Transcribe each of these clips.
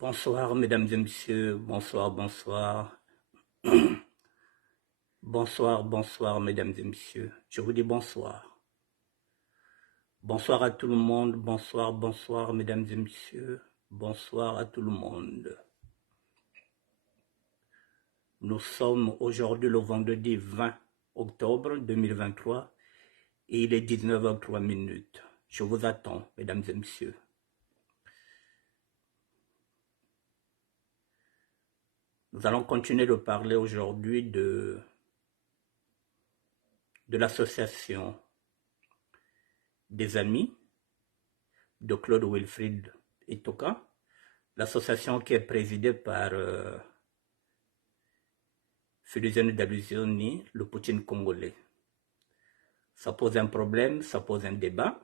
Bonsoir, mesdames et messieurs. Bonsoir, bonsoir. Bonsoir, bonsoir, mesdames et messieurs. Je vous dis bonsoir. Bonsoir à tout le monde. Bonsoir, bonsoir, mesdames et messieurs. Bonsoir à tout le monde. Nous sommes aujourd'hui le vendredi 20 octobre 2023 et il est 19h03. Je vous attends, mesdames et messieurs. Nous allons continuer de parler aujourd'hui de l'association des amis de Claude Wilfried Itoka, l'association qui est présidée par Fulgenzio D'Allusioni, le Poutine congolais. Ça pose un problème, ça pose un débat,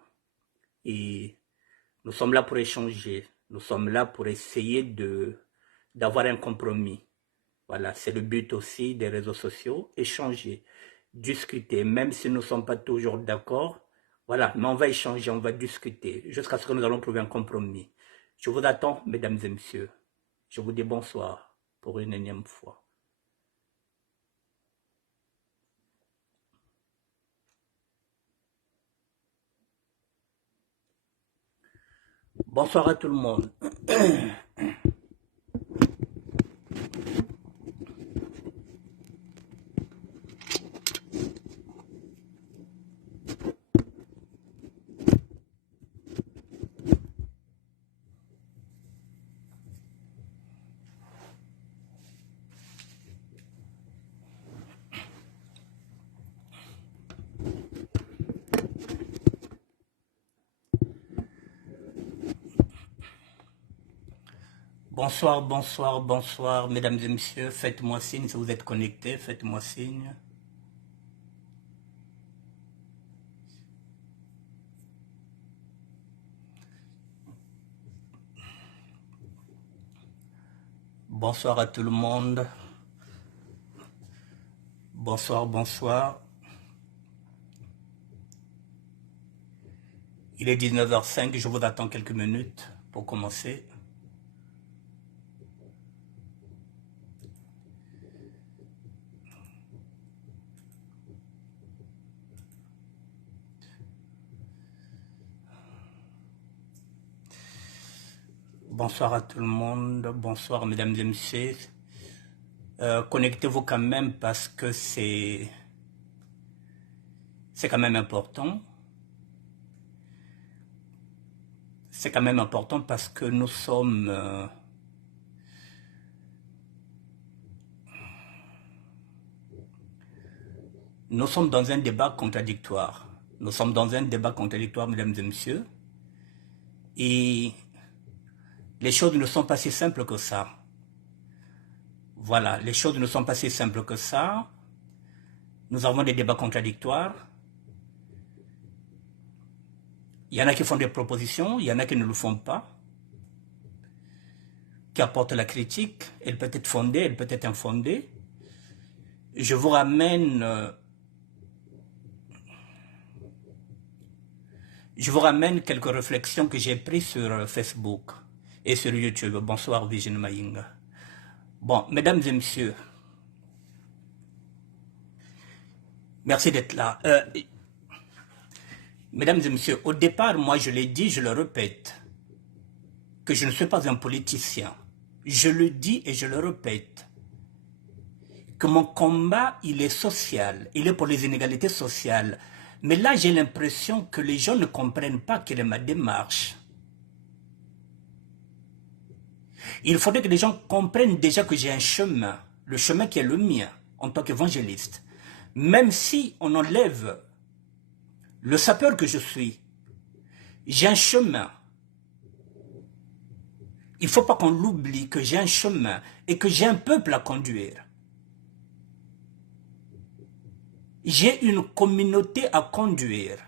et nous sommes là pour échanger, nous sommes là pour essayer d'avoir un compromis. Voilà, c'est le but aussi des réseaux sociaux, échanger, discuter, même si nous ne sommes pas toujours d'accord. Voilà, mais on va échanger, on va discuter, jusqu'à ce que nous allons trouver un compromis. Je vous attends, mesdames et messieurs. Je vous dis bonsoir pour une énième fois. Bonsoir à tout le monde. Bonsoir, bonsoir, bonsoir, mesdames et messieurs. Faites-moi signe si vous êtes connectés, faites-moi signe. Bonsoir à tout le monde. Bonsoir, bonsoir. Il est 19h05, je vous attends quelques minutes pour commencer. Bonsoir à tout le monde, bonsoir mesdames et messieurs. Connectez-vous quand même parce que c'est quand même important. C'est quand même important parce que nous sommes dans un débat contradictoire. Nous sommes dans un débat contradictoire, mesdames et messieurs. Et les choses ne sont pas si simples que ça. Voilà, les choses ne sont pas si simples que ça. Nous avons des débats contradictoires. Il y en a qui font des propositions, il y en a qui ne le font pas, qui apportent la critique. Elle peut être fondée, elle peut être infondée. Je vous ramène quelques réflexions que j'ai prises sur Facebook et sur YouTube. Bonsoir, Vision Maïnga. Bon, mesdames et messieurs, merci d'être là. Mesdames et messieurs, au départ, moi je l'ai dit, je le répète, que je ne suis pas un politicien. Je le dis et je le répète, que mon combat, il est social, il est pour les inégalités sociales. Mais là, j'ai l'impression que les gens ne comprennent pas quelle est ma démarche. Il faudrait que les gens comprennent déjà que j'ai un chemin, le chemin qui est le mien, en tant qu'évangéliste. Même si on enlève le sapeur que je suis, j'ai un chemin. Il ne faut pas qu'on l'oublie que j'ai un chemin et que j'ai un peuple à conduire. J'ai une communauté à conduire.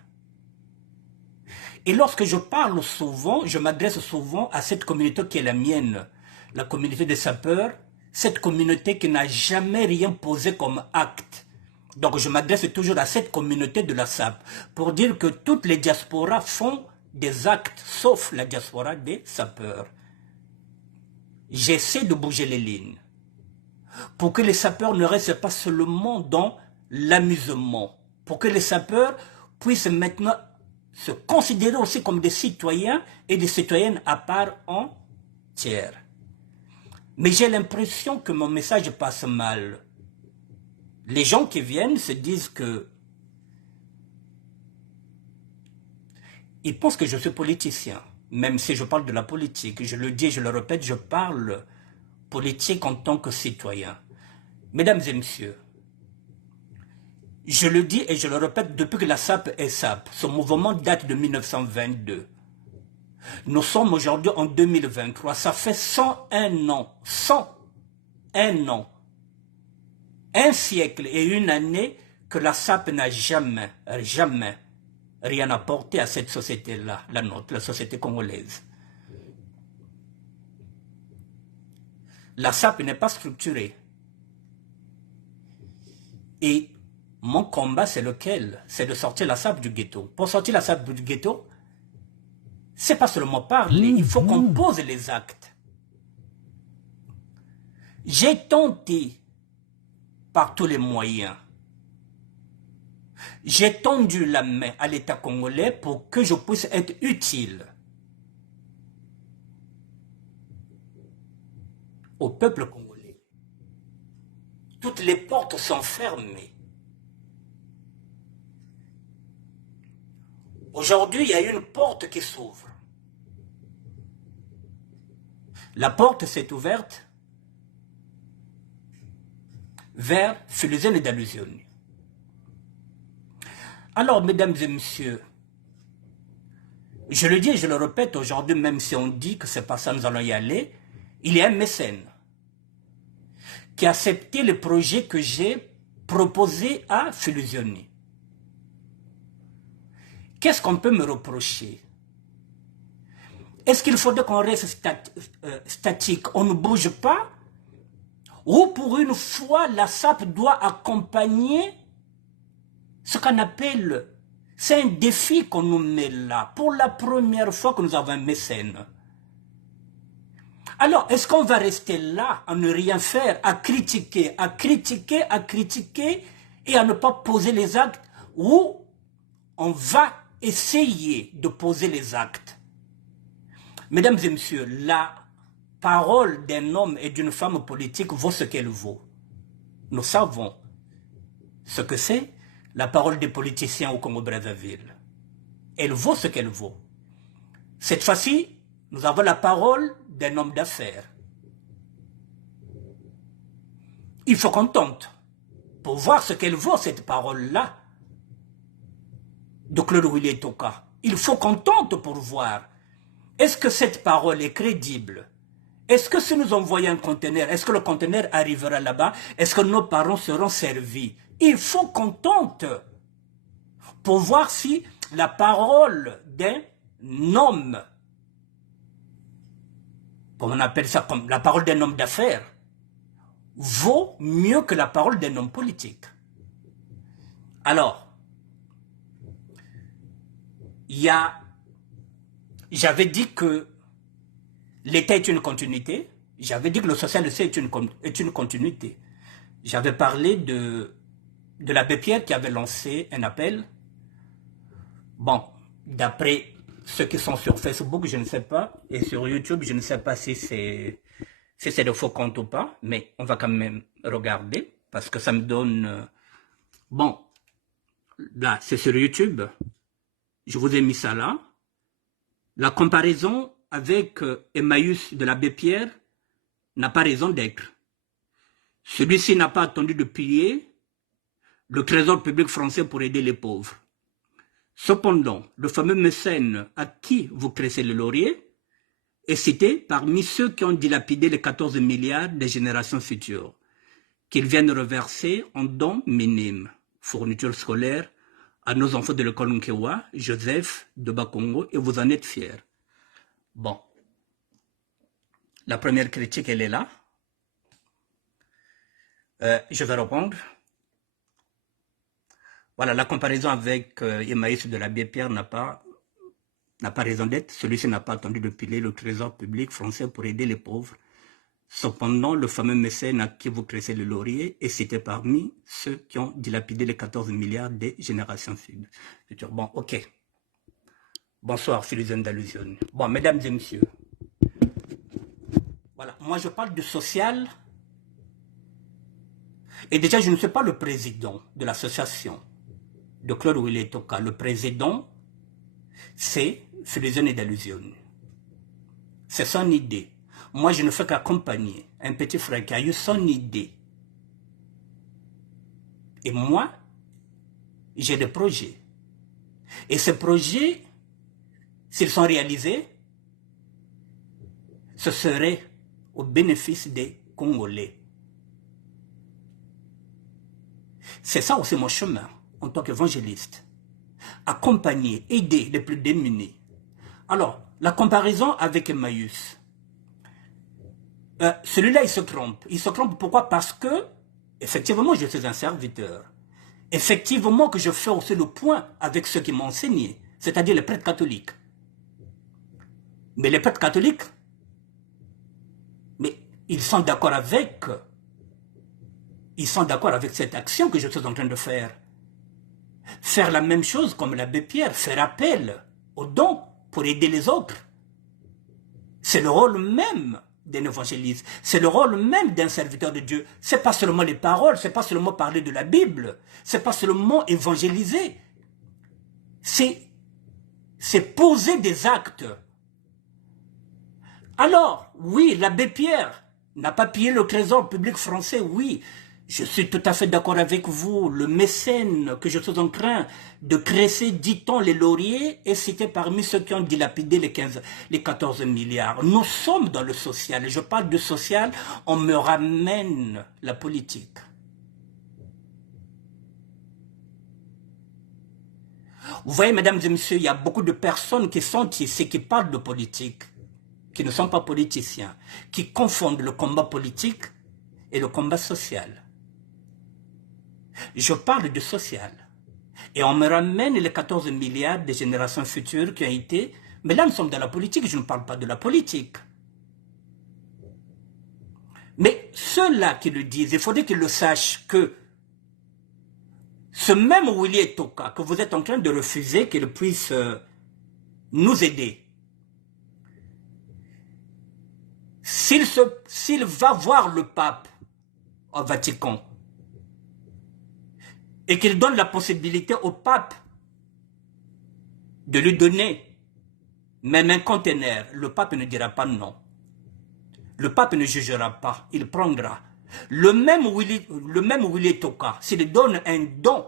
Et lorsque je parle souvent, je m'adresse souvent à cette communauté qui est la mienne, la communauté des sapeurs, cette communauté qui n'a jamais rien posé comme acte. Donc je m'adresse toujours à cette communauté de la SAP pour dire que toutes les diasporas font des actes, sauf la diaspora des sapeurs. j'essaie de bouger les lignes pour que les sapeurs ne restent pas seulement dans l'amusement, pour que les sapeurs puissent maintenant se considérer aussi comme des citoyens et des citoyennes à part entière. Mais j'ai l'impression que mon message passe mal. Les gens qui viennent se disent que ils pensent que je suis politicien, même si je parle de la politique. Je le dis et je le répète, je parle politique en tant que citoyen. Mesdames et messieurs, je le dis et je le répète depuis que la SAP est SAP. Ce mouvement date de 1922. Nous sommes aujourd'hui en 2023. Ça fait 101 ans. 101 ans. Un siècle et une année que la SAP n'a jamais rien apporté à cette société-là, la nôtre, la société congolaise. La SAP n'est pas structurée. Et mon combat, c'est lequel? C'est de sortir la SAP du ghetto. Pour sortir la SAP du ghetto, c'est pas seulement parler, il faut qu'on pose les actes. J'ai tenté par tous les moyens. J'ai tendu la main à l'État congolais pour que je puisse être utile au peuple congolais. Toutes les portes sont fermées. Aujourd'hui, il y a une porte qui s'ouvre. La porte s'est ouverte vers Fulizene d'Allusione. Alors, mesdames et messieurs, je le dis et je le répète aujourd'hui, même si on dit que c'est pas ça, nous allons y aller, il y a un mécène qui a accepté le projet que j'ai proposé à Fulizene. Qu'est-ce qu'on peut me reprocher? Est-ce qu'il faudrait qu'on reste statique, on ne bouge pas? Ou pour une fois, la SAP doit accompagner ce qu'on appelle, c'est un défi qu'on nous met là, pour la première fois que nous avons un mécène. Alors, est-ce qu'on va rester là, à ne rien faire, à critiquer, et à ne pas poser les actes, ou on va essayer de poser les actes? Mesdames et messieurs, la parole d'un homme et d'une femme politique vaut ce qu'elle vaut. Nous savons ce que c'est la parole des politiciens au Congo-Brazzaville. Elle vaut ce qu'elle vaut. Cette fois-ci, nous avons la parole d'un homme d'affaires. Il faut qu'on tente pour voir ce qu'elle vaut, cette parole-là, de Claude Willy Toka. Il faut qu'on tente pour voir. Est-ce que cette parole est crédible? Est-ce que si nous envoyons un conteneur, est-ce que le conteneur arrivera là-bas? Est-ce que nos parents seront servis? Il faut qu'on tente pour voir si la parole d'un homme, comme on appelle ça, comme la parole d'un homme d'affaires, vaut mieux que la parole d'un homme politique. Alors, j'avais dit que l'État est une continuité, j'avais dit que le social est une continuité. J'avais parlé de l'abbé Pierre qui avait lancé un appel. Bon, d'après ceux qui sont sur Facebook, je ne sais pas, et sur YouTube, je ne sais pas si c'est de faux comptes ou pas, mais on va quand même regarder, parce que ça me donne... Bon, là, c'est sur YouTube, je vous ai mis ça là. La comparaison avec Emmaüs de l'abbé Pierre n'a pas raison d'être. Celui-ci n'a pas attendu de piller le trésor public français pour aider les pauvres. Cependant, le fameux mécène à qui vous cressez le laurier est cité parmi ceux qui ont dilapidé les 14 milliards des générations futures, qu'ils viennent reverser en dons minimes, fournitures scolaires, à nos enfants de l'école Nkewa, Joseph de Bakongo, et vous en êtes fiers. Bon, la première critique, elle est là. Je vais répondre. Voilà, la comparaison avec Emmaüs de l'abbé Pierre n'a pas raison d'être. Celui-ci n'a pas attendu de piler le trésor public français pour aider les pauvres. Cependant, le fameux mécène à qui vous tressez le laurier est cité parmi ceux qui ont dilapidé les 14 milliards des générations futures. Bon, ok. Bonsoir, Philosophe d'allusion. Bon, mesdames et messieurs, voilà, moi je parle du social. Et déjà, je ne suis pas le président de l'association de Claude Willy Toka. Le président, c'est Philosophe d'allusion. C'est son idée. Moi, je ne fais qu'accompagner un petit frère qui a eu son idée. Et moi, j'ai des projets. Et ces projets, s'ils sont réalisés, ce serait au bénéfice des Congolais. C'est ça aussi mon chemin en tant qu'évangéliste. Accompagner, aider les plus démunis. Alors, la comparaison avec Emmaüs. Celui-là, il se trompe. Il se trompe pourquoi? Parce que, effectivement, je suis un serviteur. Effectivement que je fais aussi le point avec ceux qui m'ont enseigné, c'est-à-dire les prêtres catholiques. Mais les prêtres catholiques, mais ils sont d'accord avec cette action que je suis en train de faire. Faire la même chose comme l'abbé Pierre, faire appel aux dons pour aider les autres. C'est le rôle même d'un évangéliste. C'est le rôle même d'un serviteur de Dieu. C'est pas seulement les paroles, c'est pas seulement parler de la Bible, c'est pas seulement évangéliser. C'est poser des actes. Alors, oui, l'abbé Pierre n'a pas pillé le trésor public français, oui. Je suis tout à fait d'accord avec vous. Le mécène que je suis en train de cresser, dit-on, les lauriers, est cité parmi ceux qui ont dilapidé les 14 milliards. Nous sommes dans le social. Et je parle de social, on me ramène la politique. Vous voyez, mesdames et messieurs, il y a beaucoup de personnes qui sont ici, qui parlent de politique, qui ne sont pas politiciens, qui confondent le combat politique et le combat social. Je parle du social. Et on me ramène les 14 milliards des générations futures qui ont été... Mais là, nous sommes dans la politique, je ne parle pas de la politique. Mais ceux-là qui le disent, il faudrait qu'ils le sachent que ce même Willy Toka que vous êtes en train de refuser qu'il puisse nous aider, s'il va voir le pape au Vatican, et qu'il donne la possibilité au pape de lui donner même un conteneur, le pape ne dira pas non. Le pape ne jugera pas, il prendra. Le même Willy Toka, s'il donne un don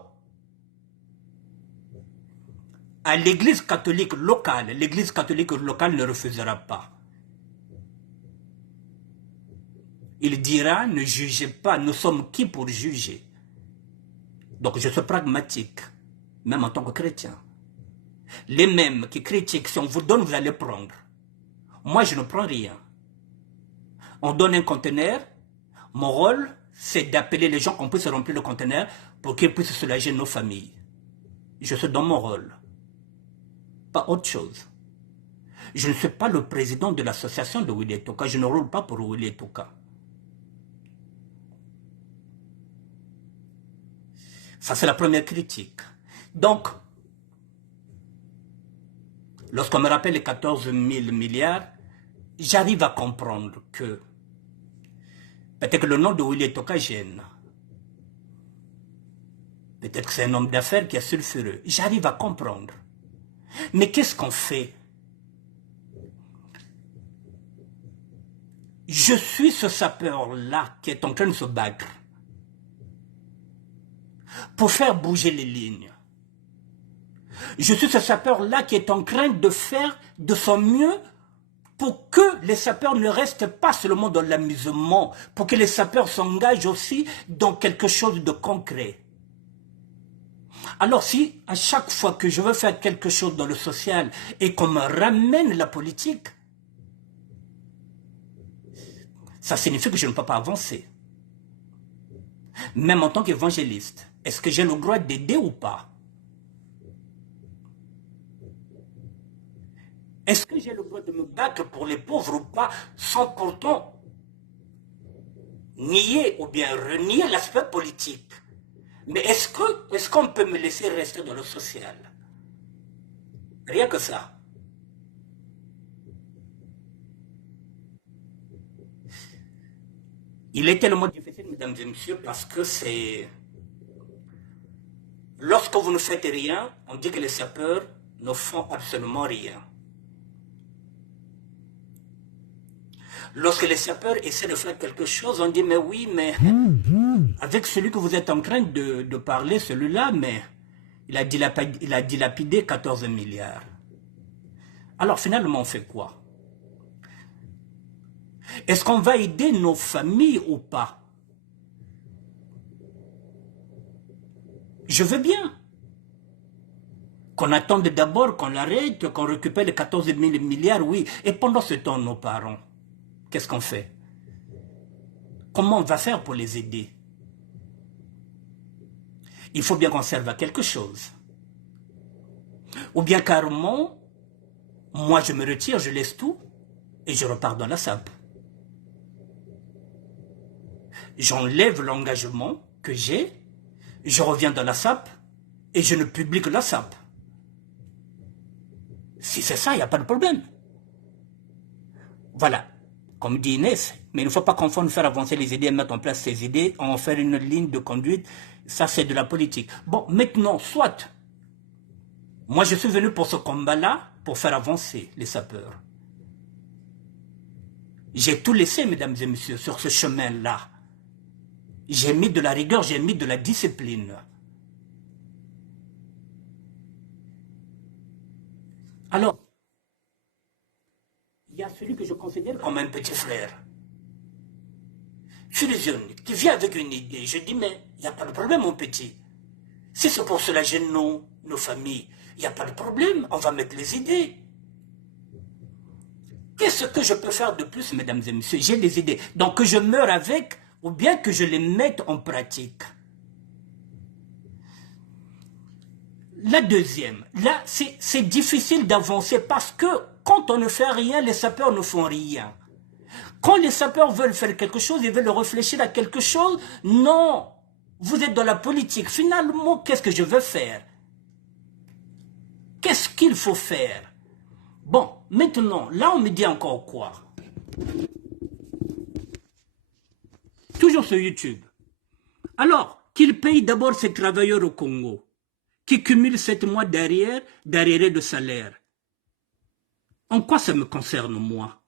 à l'église catholique locale ne refusera pas. Il dira, ne jugez pas, nous sommes qui pour juger? Donc je suis pragmatique, même en tant que chrétien. Les mêmes qui critiquent, si on vous donne, vous allez prendre. Moi, je ne prends rien. On donne un conteneur. Mon rôle, c'est d'appeler les gens qu'on puisse remplir le conteneur pour qu'ils puissent soulager nos familles. Je suis dans mon rôle. Pas autre chose. Je ne suis pas le président de l'association de Willy Toka. Je ne roule pas pour Willy Toka. Ça, c'est la première critique. Donc, lorsqu'on me rappelle les 14 000 milliards, j'arrive à comprendre que peut-être que le nom de Willy Toka gêne. Peut-être que c'est un homme d'affaires qui est sulfureux. J'arrive à comprendre. Mais qu'est-ce qu'on fait? Je suis ce sapeur-là qui est en train de se battre pour faire bouger les lignes. Je suis ce sapeur-là qui est en train de faire de son mieux pour que les sapeurs ne restent pas seulement dans l'amusement, pour que les sapeurs s'engagent aussi dans quelque chose de concret. Alors si à chaque fois que je veux faire quelque chose dans le social et qu'on me ramène la politique, ça signifie que je ne peux pas avancer. Même en tant qu'évangéliste, est-ce que j'ai le droit d'aider ou pas? Est-ce que j'ai le droit de me battre pour les pauvres ou pas, sans pourtant nier ou bien renier l'aspect politique. Mais est-ce qu'on peut me laisser rester dans le social? Rien que ça. Il est tellement difficile, mesdames et messieurs, parce que c'est... Lorsque vous ne faites rien, on dit que les sapeurs ne font absolument rien. Lorsque les sapeurs essaient de faire quelque chose, on dit, mais oui, mais avec celui que vous êtes en train de parler, celui-là, mais il a dilapidé 14 milliards. Alors finalement, on fait quoi? Est-ce qu'on va aider nos familles ou pas? Je veux bien qu'on attende d'abord, qu'on l'arrête, qu'on récupère les 14 000 milliards, oui. Et pendant ce temps, nos parents, qu'est-ce qu'on fait? Comment on va faire pour les aider? Il faut bien qu'on serve à quelque chose. Ou bien carrément, moi je me retire, je laisse tout et je repars dans la SAP. J'enlève l'engagement que j'ai, je reviens dans la SAP et je ne publie que la SAP. Si c'est ça, il n'y a pas de problème. Voilà, comme dit Inès, mais il ne faut pas confondre faire avancer les idées et mettre en place ces idées, en faire une ligne de conduite, ça c'est de la politique. Bon, maintenant, soit, moi je suis venu pour ce combat-là, pour faire avancer les sapeurs. J'ai tout laissé, mesdames et messieurs, sur ce chemin-là. J'ai mis de la rigueur, j'ai mis de la discipline. Alors, il y a celui que je considère comme un petit frère. Fusion, qui vient avec une idée. Je dis, mais il n'y a pas de problème, mon petit. Si c'est pour cela gêne nos familles, il n'y a pas de problème, on va mettre les idées. Qu'est-ce que je peux faire de plus, mesdames et messieurs? J'ai des idées. Donc que je meure avec, ou bien que je les mette en pratique. La deuxième, là, c'est difficile d'avancer parce que quand on ne fait rien, les sapeurs ne font rien. Quand les sapeurs veulent faire quelque chose, ils veulent réfléchir à quelque chose, non, vous êtes dans la politique. Finalement, qu'est-ce que je veux faire? Qu'est-ce qu'il faut faire? Bon, maintenant, là, on me dit encore quoi? Toujours sur YouTube. Alors, qu'il paye d'abord ses travailleurs au Congo, qui cumulent 7 mois d'arriérés de salaire. En quoi ça me concerne, moi?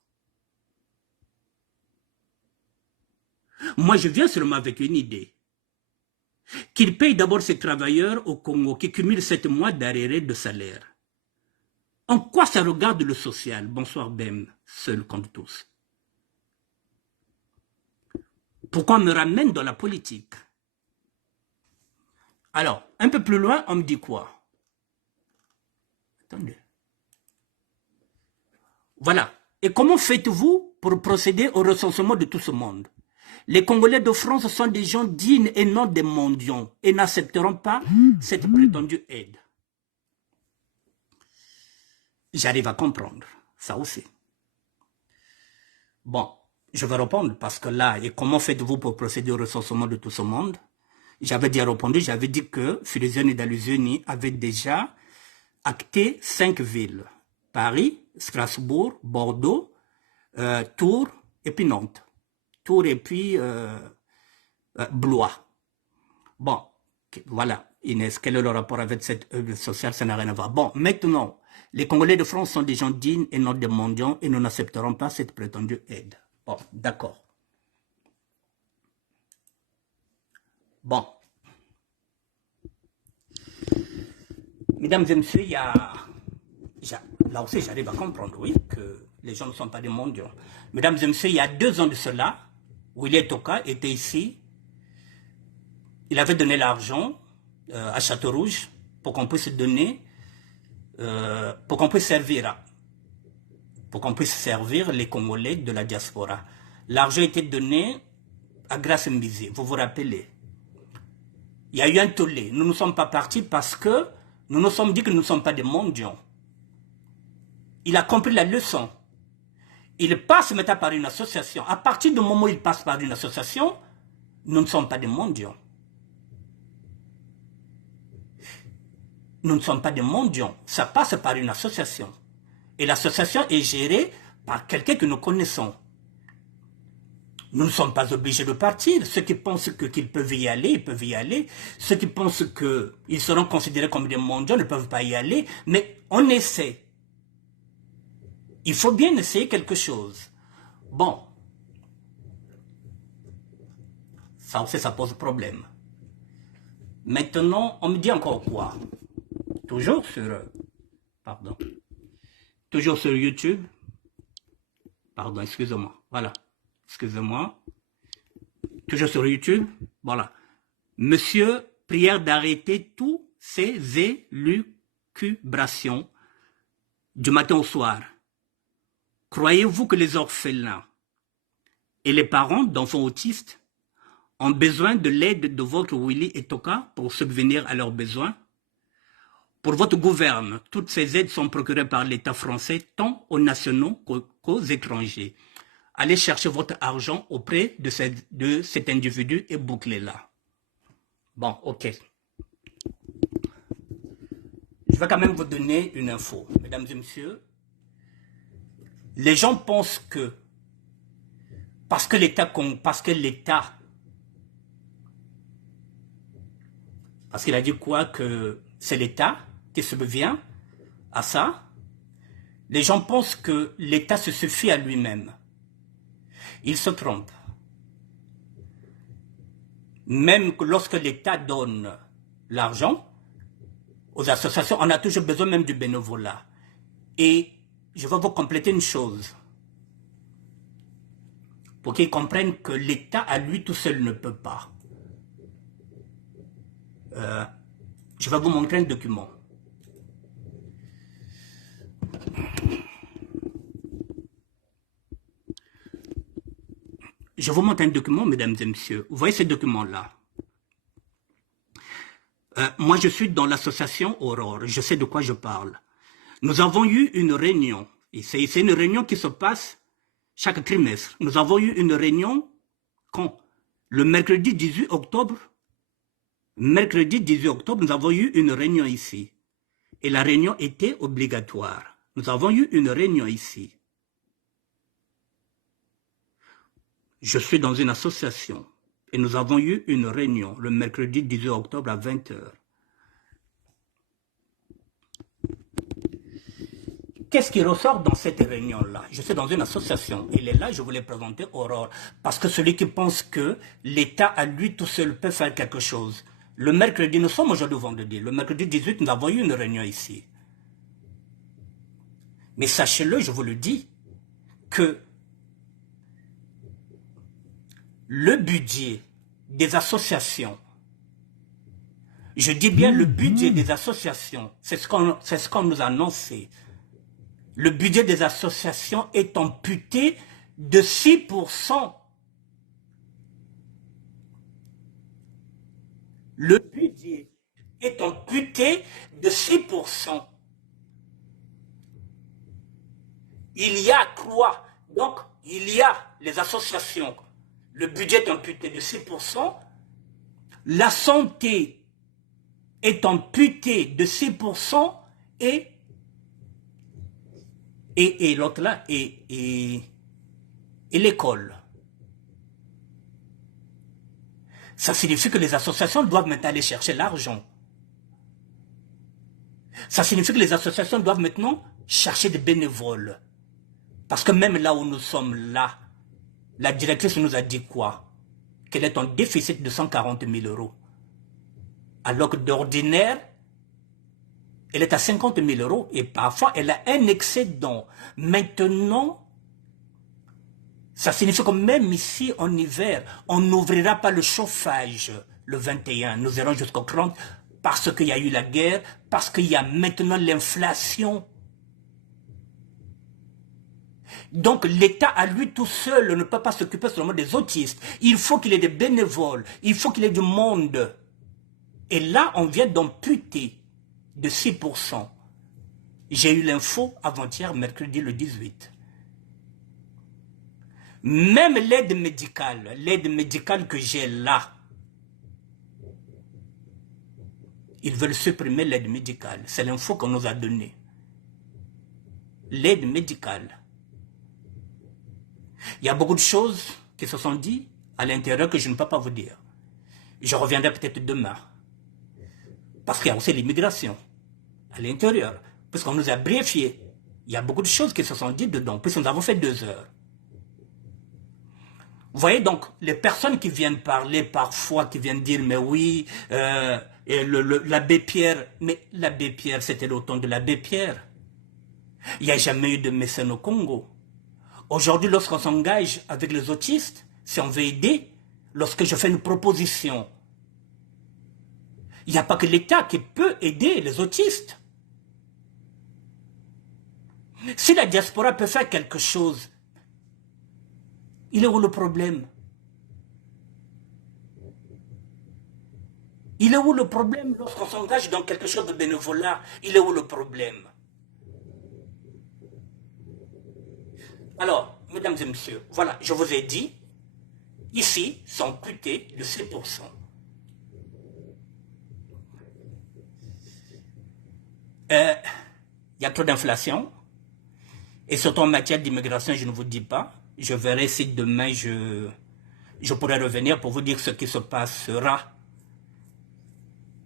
Moi, je viens seulement avec une idée. Qu'il paye d'abord ses travailleurs au Congo, qui cumulent 7 mois d'arriérés de salaire. En quoi ça regarde le social? Bonsoir, Bem, seul contre tous. Pourquoi on me ramène dans la politique? Alors, un peu plus loin, on me dit quoi? Attendez. Voilà. Et comment faites-vous pour procéder au recensement de tout ce monde? Les Congolais de France sont des gens dignes et non des mendiants et n'accepteront pas cette prétendue aide. J'arrive à comprendre, ça aussi. Bon, je vais répondre parce que là, et comment faites-vous pour procéder au recensement de tout ce monde? J'avais déjà répondu, j'avais dit que Fusion et Daluzuni avaient déjà acté 5 villes. Paris, Strasbourg, Bordeaux, Tours et puis Nantes. Tours et puis Blois. Bon, voilà, Inès, quel est le rapport avec cette œuvre sociale? Ça n'a rien à voir. Bon, maintenant, les Congolais de France sont des gens dignes et non des mendiants et nous n'accepterons pas cette prétendue aide. Bon, d'accord. Bon. Mesdames et messieurs, il y a... Là aussi, j'arrive à comprendre, oui, que les gens ne sont pas des mendiants. Mesdames et messieurs, il y a 2 ans de cela, Willy Toka était ici. Il avait donné l'argent à Château-Rouge pour qu'on puisse donner, pour qu'on puisse servir les Congolais de la diaspora. L'argent était donné à Grace Mbizi, vous vous rappelez. Il y a eu un tollé. Nous ne sommes pas partis parce que nous nous sommes dit que nous ne sommes pas des mendiants. Il a compris la leçon. Il passe maintenant par une association. À partir du moment où il passe par une association, nous ne sommes pas des mendiants. Nous ne sommes pas des mendiants. Ça passe par une association. Et l'association est gérée par quelqu'un que nous connaissons. Nous ne sommes pas obligés de partir. Ceux qui pensent qu'ils peuvent y aller, ils peuvent y aller. Ceux qui pensent qu'ils seront considérés comme des mendiants ne peuvent pas y aller. Mais on essaie. Il faut bien essayer quelque chose. Bon. Ça aussi, ça pose problème. Maintenant, on me dit encore quoi? Toujours sur... Pardon. Toujours sur YouTube. Pardon, excusez-moi. Voilà. Excusez-moi. Toujours sur YouTube. Voilà. Monsieur, prière d'arrêter tous ces élucubrations du matin au soir. Croyez-vous que les orphelins et les parents d'enfants autistes ont besoin de l'aide de votre Willy et Toka pour subvenir à leurs besoins? Pour votre gouverne, toutes ces aides sont procurées par l'État français, tant aux nationaux qu'aux étrangers. Allez chercher votre argent auprès de cet individu et bouclez-la. Bon, ok. Je vais quand même vous donner une info. Mesdames et messieurs, les gens pensent que parce que l'État, parce qu'il a dit quoi, que c'est l'État qui subvient à ça, les gens pensent que l'État se suffit à lui-même. Ils se trompent. Même lorsque l'État donne l'argent aux associations, on a toujours besoin même du bénévolat. Et je vais vous compléter une chose. Pour qu'ils comprennent que l'État à lui tout seul ne peut pas. Je vais vous montrer un document. Je vous montre un document, mesdames et messieurs. Vous voyez ce document-là? Moi, je suis dans l'association Aurore. Je sais de quoi je parle. Nous avons eu une réunion. Et c'est une réunion qui se passe chaque trimestre. Nous avons eu une réunion quand? Le mercredi 18 octobre. Mercredi 18 octobre, nous avons eu une réunion ici. Et la réunion était obligatoire. Nous avons eu une réunion ici. Je suis dans une association et nous avons eu une réunion le mercredi 18 octobre à 20 h. Qu'est-ce qui ressort dans cette réunion-là? Je suis dans une association. Elle est là, je voulais présenter Aurore. Parce que celui qui pense que l'État à lui tout seul peut faire quelque chose. Le mercredi, nous sommes aujourd'hui vendredi. Le mercredi 18, nous avons eu une réunion ici. Mais sachez-le, je vous le dis, que le budget des associations, je dis bien le budget des associations, c'est ce qu'on nous a annoncé. Le budget des associations est amputé de 6%. Le budget est amputé de 6%. Il y a quoi? Donc, il y a les associations. Le budget est amputé de 6%. La santé est amputée de 6% et l'autre là, et l'école. Ça signifie que les associations doivent maintenant aller chercher l'argent. Ça signifie que les associations doivent maintenant chercher des bénévoles. Parce que même là où nous sommes là, la directrice nous a dit quoi? Qu'elle est en déficit de 140 000 €. Alors que d'ordinaire, elle est à 50 000 € et parfois elle a un excédent. Maintenant, ça signifie que même ici en hiver, on n'ouvrira pas le chauffage le 21. Nous irons jusqu'au 30 parce qu'il y a eu la guerre, parce qu'il y a maintenant l'inflation. Donc l'État à lui tout seul ne peut pas s'occuper seulement des autistes. Il faut qu'il ait des bénévoles, il faut qu'il ait du monde. Et là, on vient d'amputer de 6%. J'ai eu l'info avant-hier, mercredi le 18. Même l'aide médicale que j'ai là, ils veulent supprimer l'aide médicale. C'est l'info qu'on nous a donnée. L'aide médicale. Il y a beaucoup de choses qui se sont dites à l'intérieur que je ne peux pas vous dire. Je reviendrai peut-être demain. Parce qu'il y a aussi l'immigration à l'intérieur. Puisqu'on nous a briefé. Il y a beaucoup de choses qui se sont dites dedans. Puisque nous avons fait 2 heures. Vous voyez donc, les personnes qui viennent parler parfois, qui viennent dire, mais oui, l'abbé Pierre, mais l'abbé Pierre, c'était le temps de l'abbé Pierre. Il n'y a jamais eu de mécène au Congo. Aujourd'hui, lorsqu'on s'engage avec les autistes, si on veut aider, lorsque je fais une proposition, il n'y a pas que l'État qui peut aider les autistes. Si la diaspora peut faire quelque chose, il est où le problème? Il est où le problème lorsqu'on s'engage dans quelque chose de bénévolat? Il est où le problème? Alors, mesdames et messieurs, voilà, je vous ai dit, ici, sont amputés de 6%. Il y a trop d'inflation. Et surtout en matière d'immigration, je ne vous dis pas. Je verrai si demain je pourrai revenir pour vous dire ce qui se passera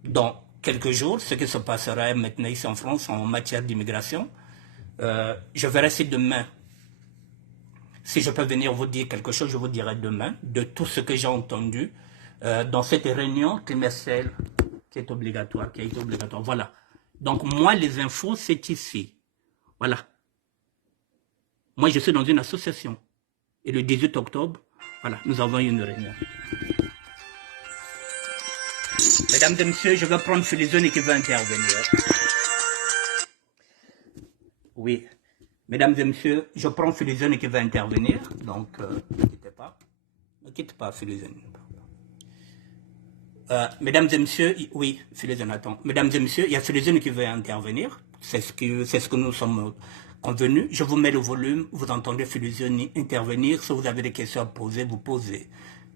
dans quelques jours, ce qui se passera maintenant ici en France en matière d'immigration. Je verrai si demain, si je peux venir vous dire quelque chose, je vous dirai demain de tout ce que j'ai entendu dans cette réunion trimestrielle qui est obligatoire, qui a été obligatoire. Voilà. Donc moi, les infos, c'est ici. Voilà. Moi, je suis dans une association. Et le 18 octobre, voilà, nous avons eu une réunion. Mesdames et messieurs, je vais prendre Philizone qui va intervenir. Oui. Mesdames et messieurs, je prends Philizone qui va intervenir. Donc, ne quittez pas. Ne quitte pas, Philizone. Mesdames et messieurs, oui, Philizone, attends. Mesdames et messieurs, il y a Philizone qui veut intervenir. C'est ce que nous sommes convenus. Je vous mets le volume. Vous entendez Philizone intervenir. Si vous avez des questions à poser, vous posez.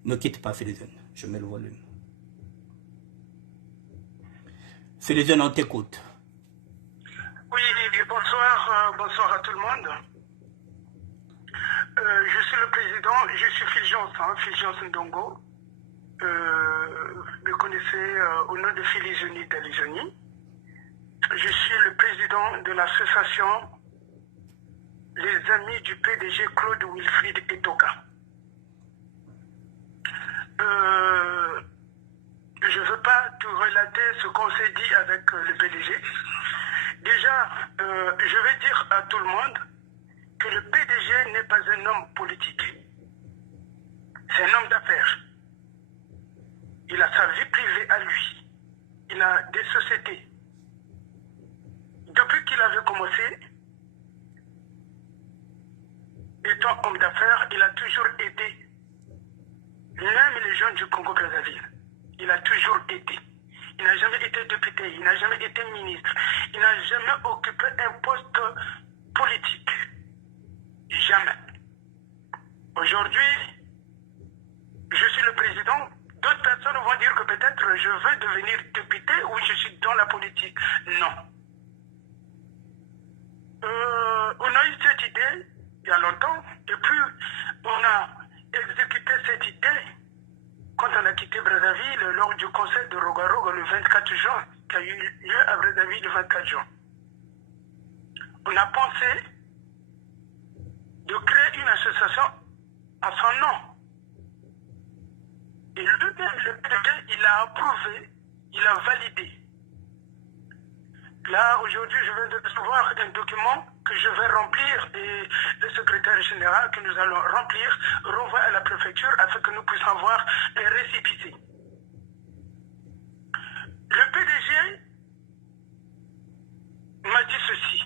Ne quitte pas, Philizone. Je mets le volume. Philizone, on t'écoute. Oui, bonsoir à tout le monde. Je suis le président, je suis Fulgence Ndongo. Me connaissez au nom de Philizone Dalizoni. Je suis le président de l'association Les Amis du PDG Claude Wilfried Etoka. Je ne veux pas tout relater ce qu'on s'est dit avec le PDG. Déjà, je vais dire à tout le monde que le PDG n'est pas un homme politique. C'est un homme d'affaires. Il a sa vie privée à lui. Il a des sociétés. Depuis qu'il avait commencé, étant homme d'affaires, il a toujours aidé même les gens du Congo-Brazzaville. Il a toujours aidé. Il n'a jamais été député, il n'a jamais été ministre, il n'a jamais occupé un poste politique. Jamais. Aujourd'hui, je suis le président. D'autres personnes vont dire que peut-être je veux devenir député ou je suis dans la politique. Non. On a eu cette idée il y a longtemps et puis on a exécuté cette idée quand on a quitté Brazzaville lors du conseil de Rogarogo le 24 juin, qui a eu lieu à Brazzaville le 24 juin. On a pensé de créer une association à son nom. Et lui-même, le PDG, il a approuvé, il a validé. Là, aujourd'hui, je viens de recevoir un document que je vais remplir et le secrétaire général que nous allons remplir renvoie à la préfecture afin que nous puissions avoir un récépissé. Le PDG m'a dit ceci.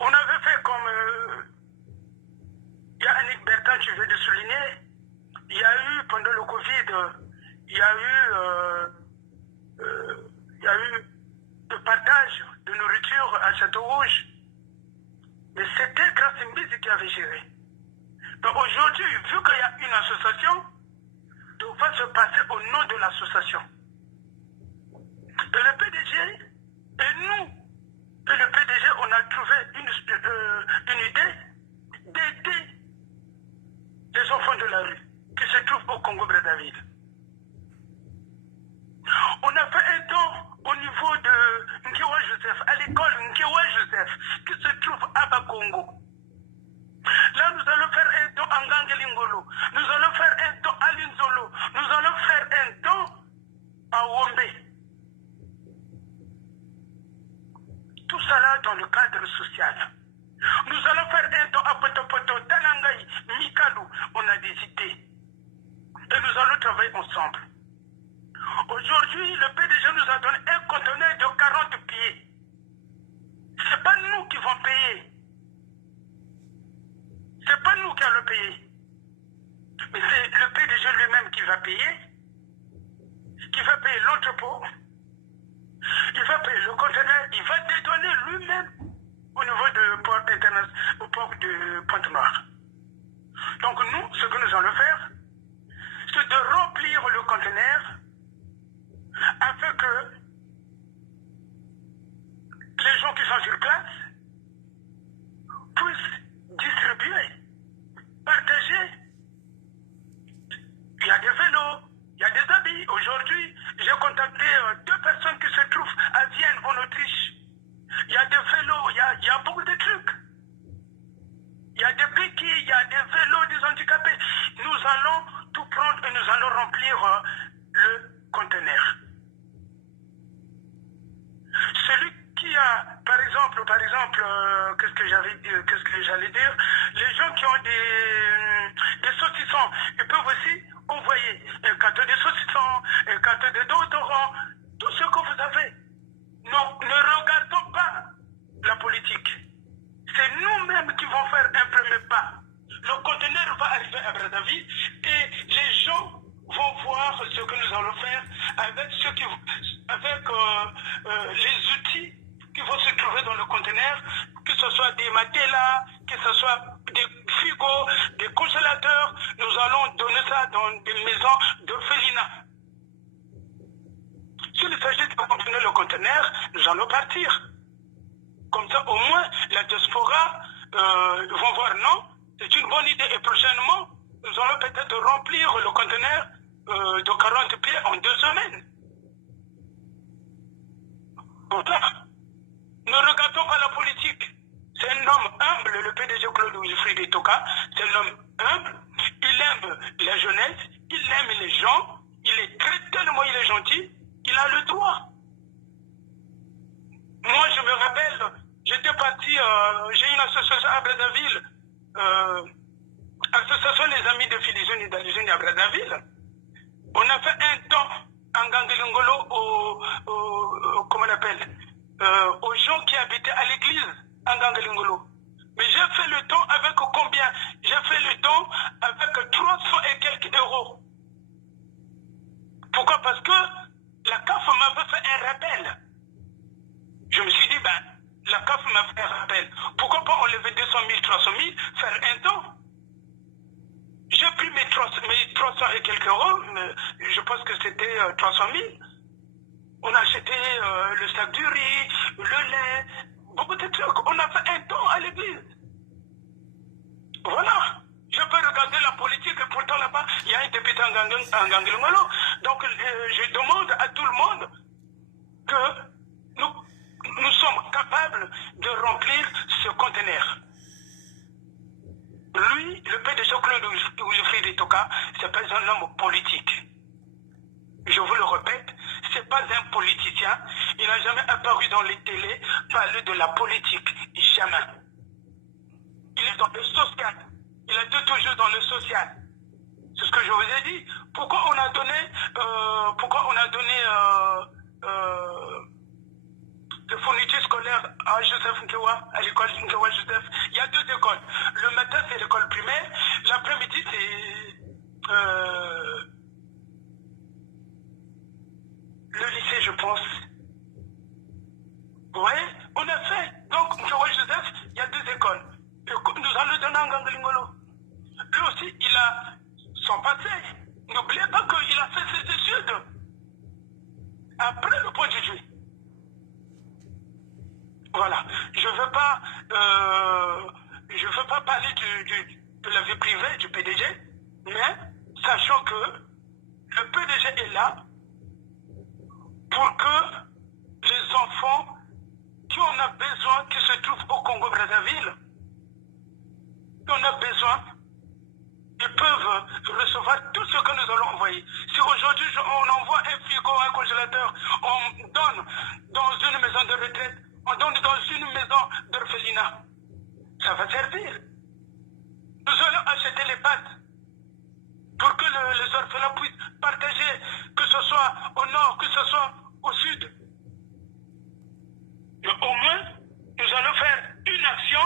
On avait fait comme Yannick Bertrand, tu veux de souligner, il y a eu pendant le Covid, il y a eu le partage de nourriture à Château-Rouge. Mais c'était Grâce Mbisi qui avait géré. Donc aujourd'hui, vu qu'il y a une association, tout va se passer au nom de l'association. Et le PDG, et nous, et le PDG, on a trouvé une idée d'aider les enfants de la rue qui se trouvent au Congo-Brazzaville. On a fait un don au niveau de Nkiwa Joseph, à l'école Nkiwa Joseph, qui se trouve à Bakongo. Là, nous allons faire un don à Ngangelingolo, nous allons faire un don à Linzolo, nous allons faire un don à Wombe. Tout cela dans le cadre social. Nous allons faire un don à Potopoto, Tanangaï, Mikalou. On a des idées. Et nous allons travailler ensemble. Aujourd'hui, le PDG nous a donné un conteneur de 40 pieds. Ce n'est pas nous qui vont payer. Ce n'est pas nous qui allons payer. Mais c'est le PDG lui-même qui va payer l'entrepôt, il va payer le conteneur, il va dédouaner lui-même au niveau de port international, au port de Pointe-Noire. Donc nous, ce que nous allons faire, c'est de remplir le conteneur afin que les gens qui sont sur place puissent distribuer, partager. Il y a des vélos, il y a des habits. Aujourd'hui, j'ai contacté 2 personnes qui se trouvent à Vienne, en Autriche. Il y a des vélos, il y a beaucoup de trucs. Il y a des béquilles, il y a des vélos des handicapés. Nous allons tout prendre et nous allons remplir le conteneur. Celui qui a, par exemple, qu'est-ce que j'allais dire, les gens qui ont des saucissons, ils peuvent aussi envoyer un carton de saucissons, un carton de déodorant, tout ce que vous avez. Non, ne regardons pas la politique. C'est nous-mêmes qui vont faire un premier pas. Le conteneur va arriver à Brazzaville et les gens vont voir ce que nous allons faire avec les outils qui vont se trouver dans le conteneur, que ce soit des matelas, que ce soit des frigos, des congélateurs. Nous allons donner ça dans des maisons d'orphelinat. S'il s'agit de contenir le conteneur, nous allons partir. Comme ça, au moins, la diaspora vont voir non, c'est une bonne idée. Et prochainement, nous allons peut-être remplir le conteneur de 40 pieds en 2 semaines. Voilà. Ne regardons pas la politique. C'est un homme humble, le PDG Claude Wilfried Toka. C'est un homme humble. Il aime la jeunesse, il aime les gens, tellement il est gentil, il a le droit. Moi, je me rappelle, j'étais parti, j'ai une association à Brazzaville, association des amis de Philizone et d'Alizone à Brazzaville. On a fait un temps en Gangelingolo comment on appelle, aux gens qui habitaient à l'église en Gangelingolo. Mais j'ai fait le temps avec combien? J'ai fait le temps avec 300 et quelques euros. Pourquoi? Parce que la CAF m'avait fait un rappel. Je me suis dit, la CAF m'a fait un rappel. Pourquoi pas enlever 200 000, 300 000, faire un don? J'ai pris mes 300 et quelques euros, mais je pense que c'était 300 000. On a acheté le sac du riz, le lait, beaucoup de trucs. On a fait un don à l'église. Voilà. Je peux regarder la politique et pourtant là-bas, il y a un député en Gangelingolo. Donc je demande à tout le monde que nous sommes capables de remplir ce conteneur. Lui, le PDG Claude Wilfried Toka, ce n'est pas un homme politique. Je vous le répète, ce n'est pas un politicien. Il n'a jamais apparu dans les télés parler de la politique. Jamais. Il est dans le social. Il est toujours dans le social. C'est ce que je vous ai dit. Pourquoi on a donné de fournitures scolaires à Joseph Nkewa, à l'école Nkewa Joseph? Il y a 2 écoles. Le matin, c'est l'école primaire. L'après-midi, c'est le lycée, je pense. Vous voyez? On a fait. Donc, Nkewa Joseph, il y a 2 écoles. Nous allons donner en Gangelingolo. Voilà. Je veux pas parler de la vie privée du PDG, mais sachant que le PDG est là pour que les enfants qui en a besoin, qui se trouvent au Congo-Brazzaville, qui en a besoin, ils peuvent recevoir tout ce que nous allons envoyer. Si aujourd'hui on envoie un frigo, un congélateur, on donne dans une maison de retraite, on donne dans une maison d'orphelinat, ça va servir. Nous allons acheter les pâtes pour que les orphelins puissent partager, que ce soit au nord, que ce soit au sud. Mais au moins, nous allons faire une action.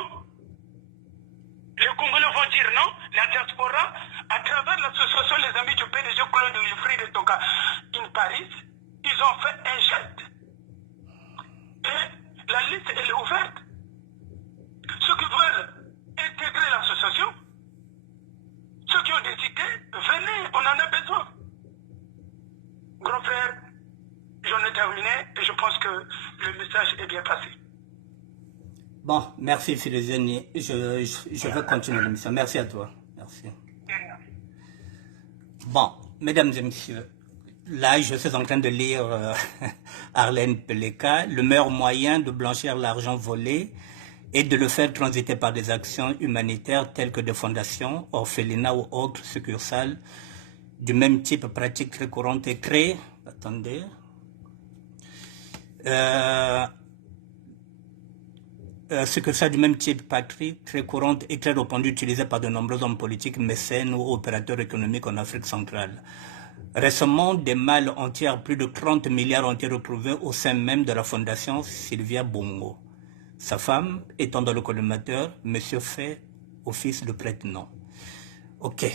Les Congolais vont dire non, la diaspora, à travers l'association Les Amis du PDG Claude Wilfried Toka in Paris, ils ont fait un geste. Et la liste, elle est ouverte. Ceux qui veulent intégrer l'association, ceux qui ont décidé, venez, on en a besoin. Grand frère, j'en ai terminé et je pense que le message est bien passé. Bon, merci Philogénie. Je vais continuer l'émission. Merci à toi. Merci. Bon, mesdames et messieurs, là je suis en train de lire Arlène Peleka. Le meilleur moyen de blanchir l'argent volé et de le faire transiter par des actions humanitaires telles que des fondations, orphelinats ou autres succursales du même type, pratique très courante et très... Attendez. Succursales du même type, pratique très courante et très répandue, utilisée par de nombreux hommes politiques, mécènes ou opérateurs économiques en Afrique centrale. Récemment, des malles entières, plus de 30 milliards ont été retrouvés au sein même de la fondation Sylvia Bongo. Sa femme étant dans le collimateur, monsieur fait office de prête-nom. Ok.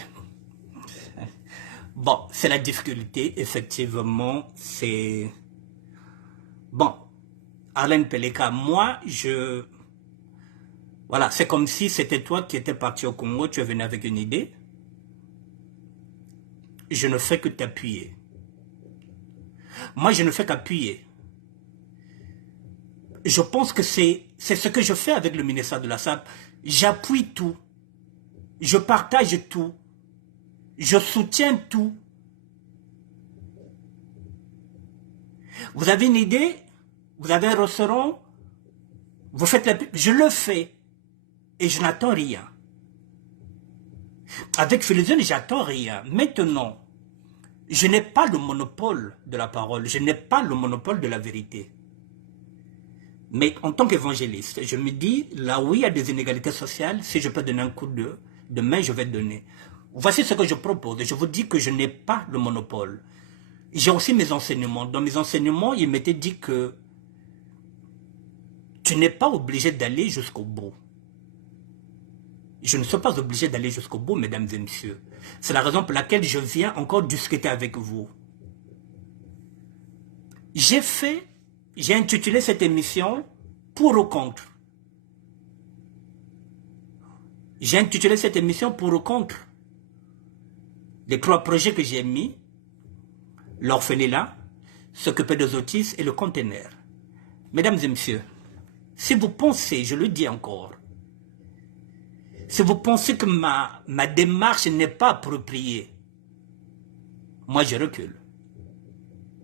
Bon, c'est la difficulté, effectivement, c'est... Bon, Arlène Peleka, moi, Voilà, c'est comme si c'était toi qui étais parti au Congo, tu es venu avec une idée. Je ne fais que t'appuyer. Moi, je ne fais qu'appuyer. Je pense que c'est ce que je fais avec le ministère de la SAP. J'appuie tout. Je partage tout. Je soutiens tout. Vous avez une idée? Vous avez un restaurant? Vous faites la pub? Je le fais. Et je n'attends rien. Avec Philogène, j'attends rien. Maintenant, je n'ai pas le monopole de la parole. Je n'ai pas le monopole de la vérité. Mais en tant qu'évangéliste, je me dis, là où il y a des inégalités sociales, si je peux donner un coup de main, je vais donner. Voici ce que je propose. Je vous dis que je n'ai pas le monopole. J'ai aussi mes enseignements. Dans mes enseignements, il m'était dit que tu n'es pas obligé d'aller jusqu'au bout. Je ne suis pas obligé d'aller jusqu'au bout, mesdames et messieurs. C'est la raison pour laquelle je viens encore discuter avec vous. J'ai intitulé cette émission « Pour ou contre ». J'ai intitulé cette émission « Pour ou contre ». Les 3 projets que j'ai mis, l'orphelinat, s'occuper des autistes et le conteneur. Mesdames et messieurs, si vous pensez, je le dis encore, si vous pensez que ma démarche n'est pas appropriée, moi je recule.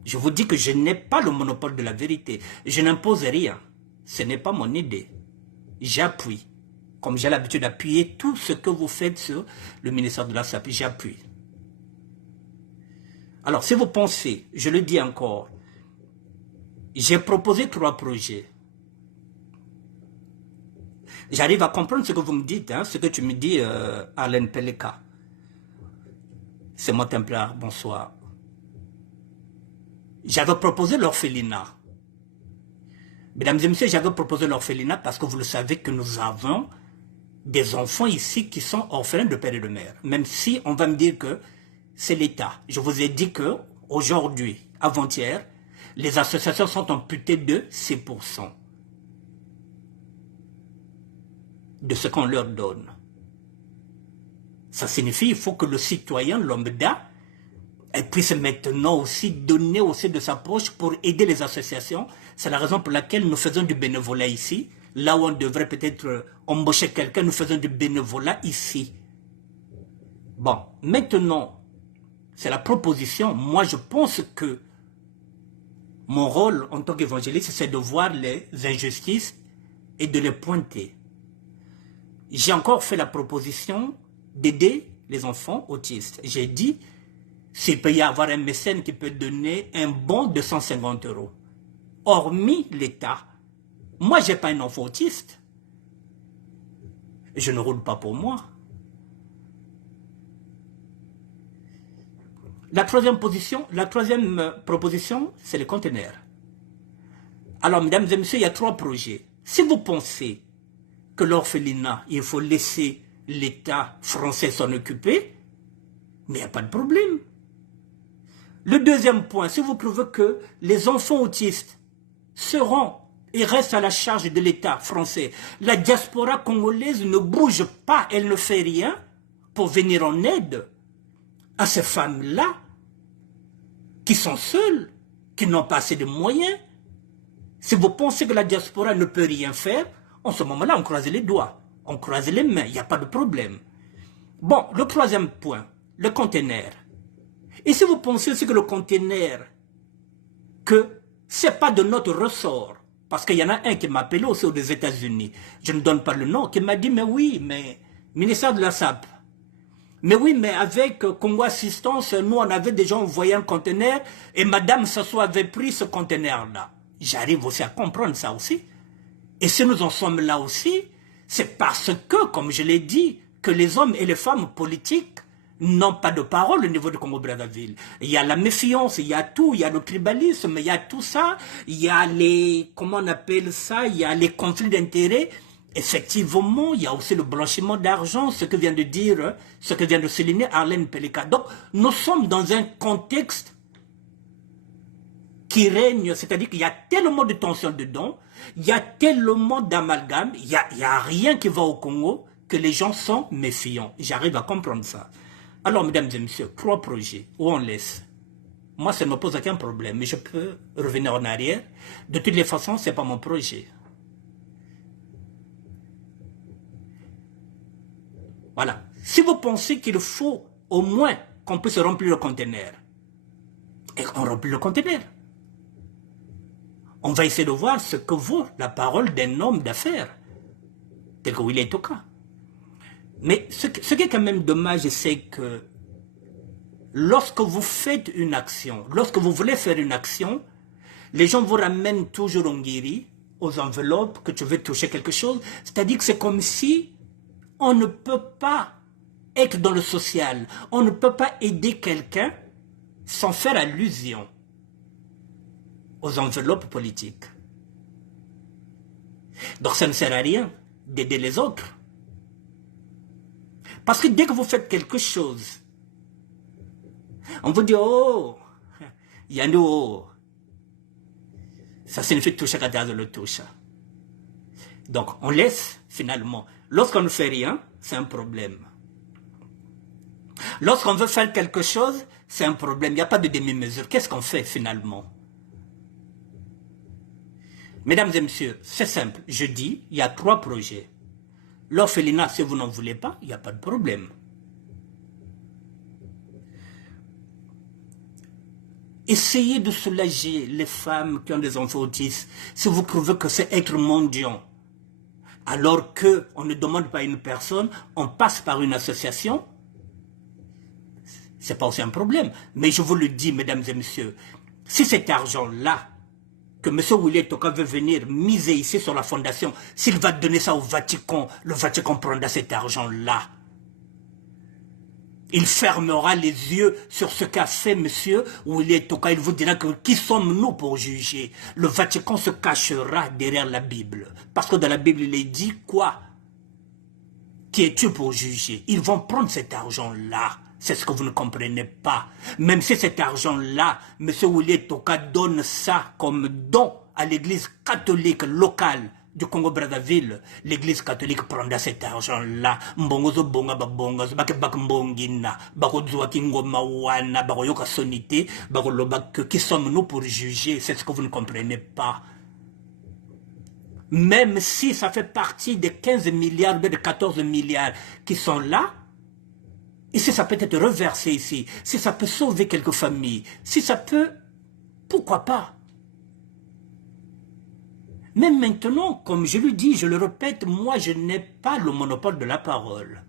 Je vous dis que je n'ai pas le monopole de la vérité. Je n'impose rien. Ce n'est pas mon idée. J'appuie. Comme j'ai l'habitude d'appuyer tout ce que vous faites sur le ministère de la SAP, j'appuie. Alors, si vous pensez, je le dis encore, j'ai proposé 3 projets. J'arrive à comprendre ce que vous me dites, hein, ce que tu me dis, Arlène Peleka. C'est mon templaire, bonsoir. J'avais proposé l'orphelinat. Mesdames et messieurs, j'avais proposé l'orphelinat parce que vous le savez que nous avons des enfants ici qui sont orphelins de père et de mère. Même si on va me dire que c'est l'État. Je vous ai dit que aujourd'hui, avant-hier, les associations sont amputées de 6% de ce qu'on leur donne. Ça signifie qu'il faut que le citoyen lambda elle puisse maintenant aussi donner aussi de sa poche pour aider les associations. C'est la raison pour laquelle nous faisons du bénévolat ici. Là où on devrait peut-être embaucher quelqu'un, nous faisons du bénévolat ici. Bon, maintenant, c'est la proposition. Moi, je pense que mon rôle en tant qu'évangéliste, c'est de voir les injustices et de les pointer. J'ai encore fait la proposition d'aider les enfants autistes. J'ai dit, s'il peut y avoir un mécène qui peut donner un bon de 150 €, hormis l'État. Moi, je n'ai pas un enfant autiste. Je ne roule pas pour moi. La troisième proposition, c'est les conteneurs. Alors, mesdames et messieurs, il y a 3 projets. Si vous pensez que l'orphelinat, il faut laisser l'État français s'en occuper, mais il n'y a pas de problème. Le deuxième point, si vous trouvez que les enfants autistes seront et restent à la charge de l'État français, la diaspora congolaise ne bouge pas, elle ne fait rien pour venir en aide à ces femmes-là qui sont seules, qui n'ont pas assez de moyens. Si vous pensez que la diaspora ne peut rien faire, en ce moment-là, on croise les doigts, on croise les mains, il n'y a pas de problème. Bon, le troisième point, le conteneur. Et si vous pensez aussi que le conteneur, que ce n'est pas de notre ressort, parce qu'il y en a un qui m'a appelé aussi aux États-Unis, je ne donne pas le nom, qui m'a dit, mais oui, mais ministère de la SAP, mais oui, mais avec Congo Assistance, nous on avait déjà envoyé un conteneur et Madame Sassou avait pris ce conteneur-là. J'arrive aussi à comprendre ça aussi. Et si nous en sommes là aussi, c'est parce que, comme je l'ai dit, que les hommes et les femmes politiques n'ont pas de parole au niveau du Congo-Brazzaville. Il y a la méfiance, il y a tout, il y a le tribalisme, il y a tout ça, il y a les, comment on appelle ça, il y a les conflits d'intérêts. Effectivement, il y a aussi le blanchiment d'argent, ce que vient de dire, ce que vient de souligner Arlène Peleka. Donc, nous sommes dans un contexte qui règne, c'est-à-dire qu'il y a tellement de tensions dedans, il y a tellement d'amalgame, il y a rien qui va au Congo que les gens sont méfiants. J'arrive à comprendre ça. Alors, mesdames et messieurs, 3 projets, où on laisse. Moi, ça ne me pose aucun problème, mais je peux revenir en arrière. De toutes les façons, ce n'est pas mon projet. Voilà. Si vous pensez qu'il faut au moins qu'on puisse remplir le conteneur, et qu'on remplit le conteneur, on va essayer de voir ce que vaut la parole d'un homme d'affaires, tel que Willy Toka. Mais ce qui est quand même dommage, c'est que lorsque vous faites une action, lorsque vous voulez faire une action, les gens vous ramènent toujours en guéri, aux enveloppes, que tu veux toucher quelque chose. C'est-à-dire que c'est comme si on ne peut pas être dans le social, on ne peut pas aider quelqu'un sans faire allusion aux enveloppes politiques. Donc ça ne sert à rien d'aider les autres. Parce que dès que vous faites quelque chose, on vous dit, oh, Yannou, ça signifie toucher à de le touche. Donc on laisse finalement. Lorsqu'on ne fait rien, c'est un problème. Lorsqu'on veut faire quelque chose, c'est un problème. Il n'y a pas de demi-mesure. Qu'est-ce qu'on fait finalement? Mesdames et messieurs, c'est simple. Je dis, il y a 3 projets. L'orphelinat, si vous n'en voulez pas, il n'y a pas de problème. Essayez de soulager les femmes qui ont des enfants autistes. Si vous trouvez que c'est être mendiant, alors qu'on ne demande pas à une personne, on passe par une association, ce n'est pas aussi un problème. Mais je vous le dis, mesdames et messieurs, si cet argent-là, que M. Willy Toka veut venir miser ici sur la fondation, s'il va donner ça au Vatican, le Vatican prendra cet argent-là. Il fermera les yeux sur ce qu'a fait M. Willy Toka. Il vous dira que qui sommes-nous pour juger? Le Vatican se cachera derrière la Bible. Parce que dans la Bible, il est dit quoi? Qui es-tu pour juger? Ils vont prendre cet argent-là. C'est ce que vous ne comprenez pas. Même si cet argent-là, M. Willy Toka donne ça comme don à l'église catholique locale du Congo-Brazzaville, l'Église catholique prendra cet argent-là. Mbongozo bonga babongozo, bake bak mbongina, bako zouakingo mawana, bako yoka sonité, bako lobak, qui sommes-nous pour juger? C'est ce que vous ne comprenez pas. Même si ça fait partie des 15 milliards, de 14 milliards qui sont là, et si ça peut être reversé ici, si ça peut sauver quelques familles, si ça peut, pourquoi pas? Mais maintenant, comme je le dis, je le répète, moi je n'ai pas le monopole de la parole.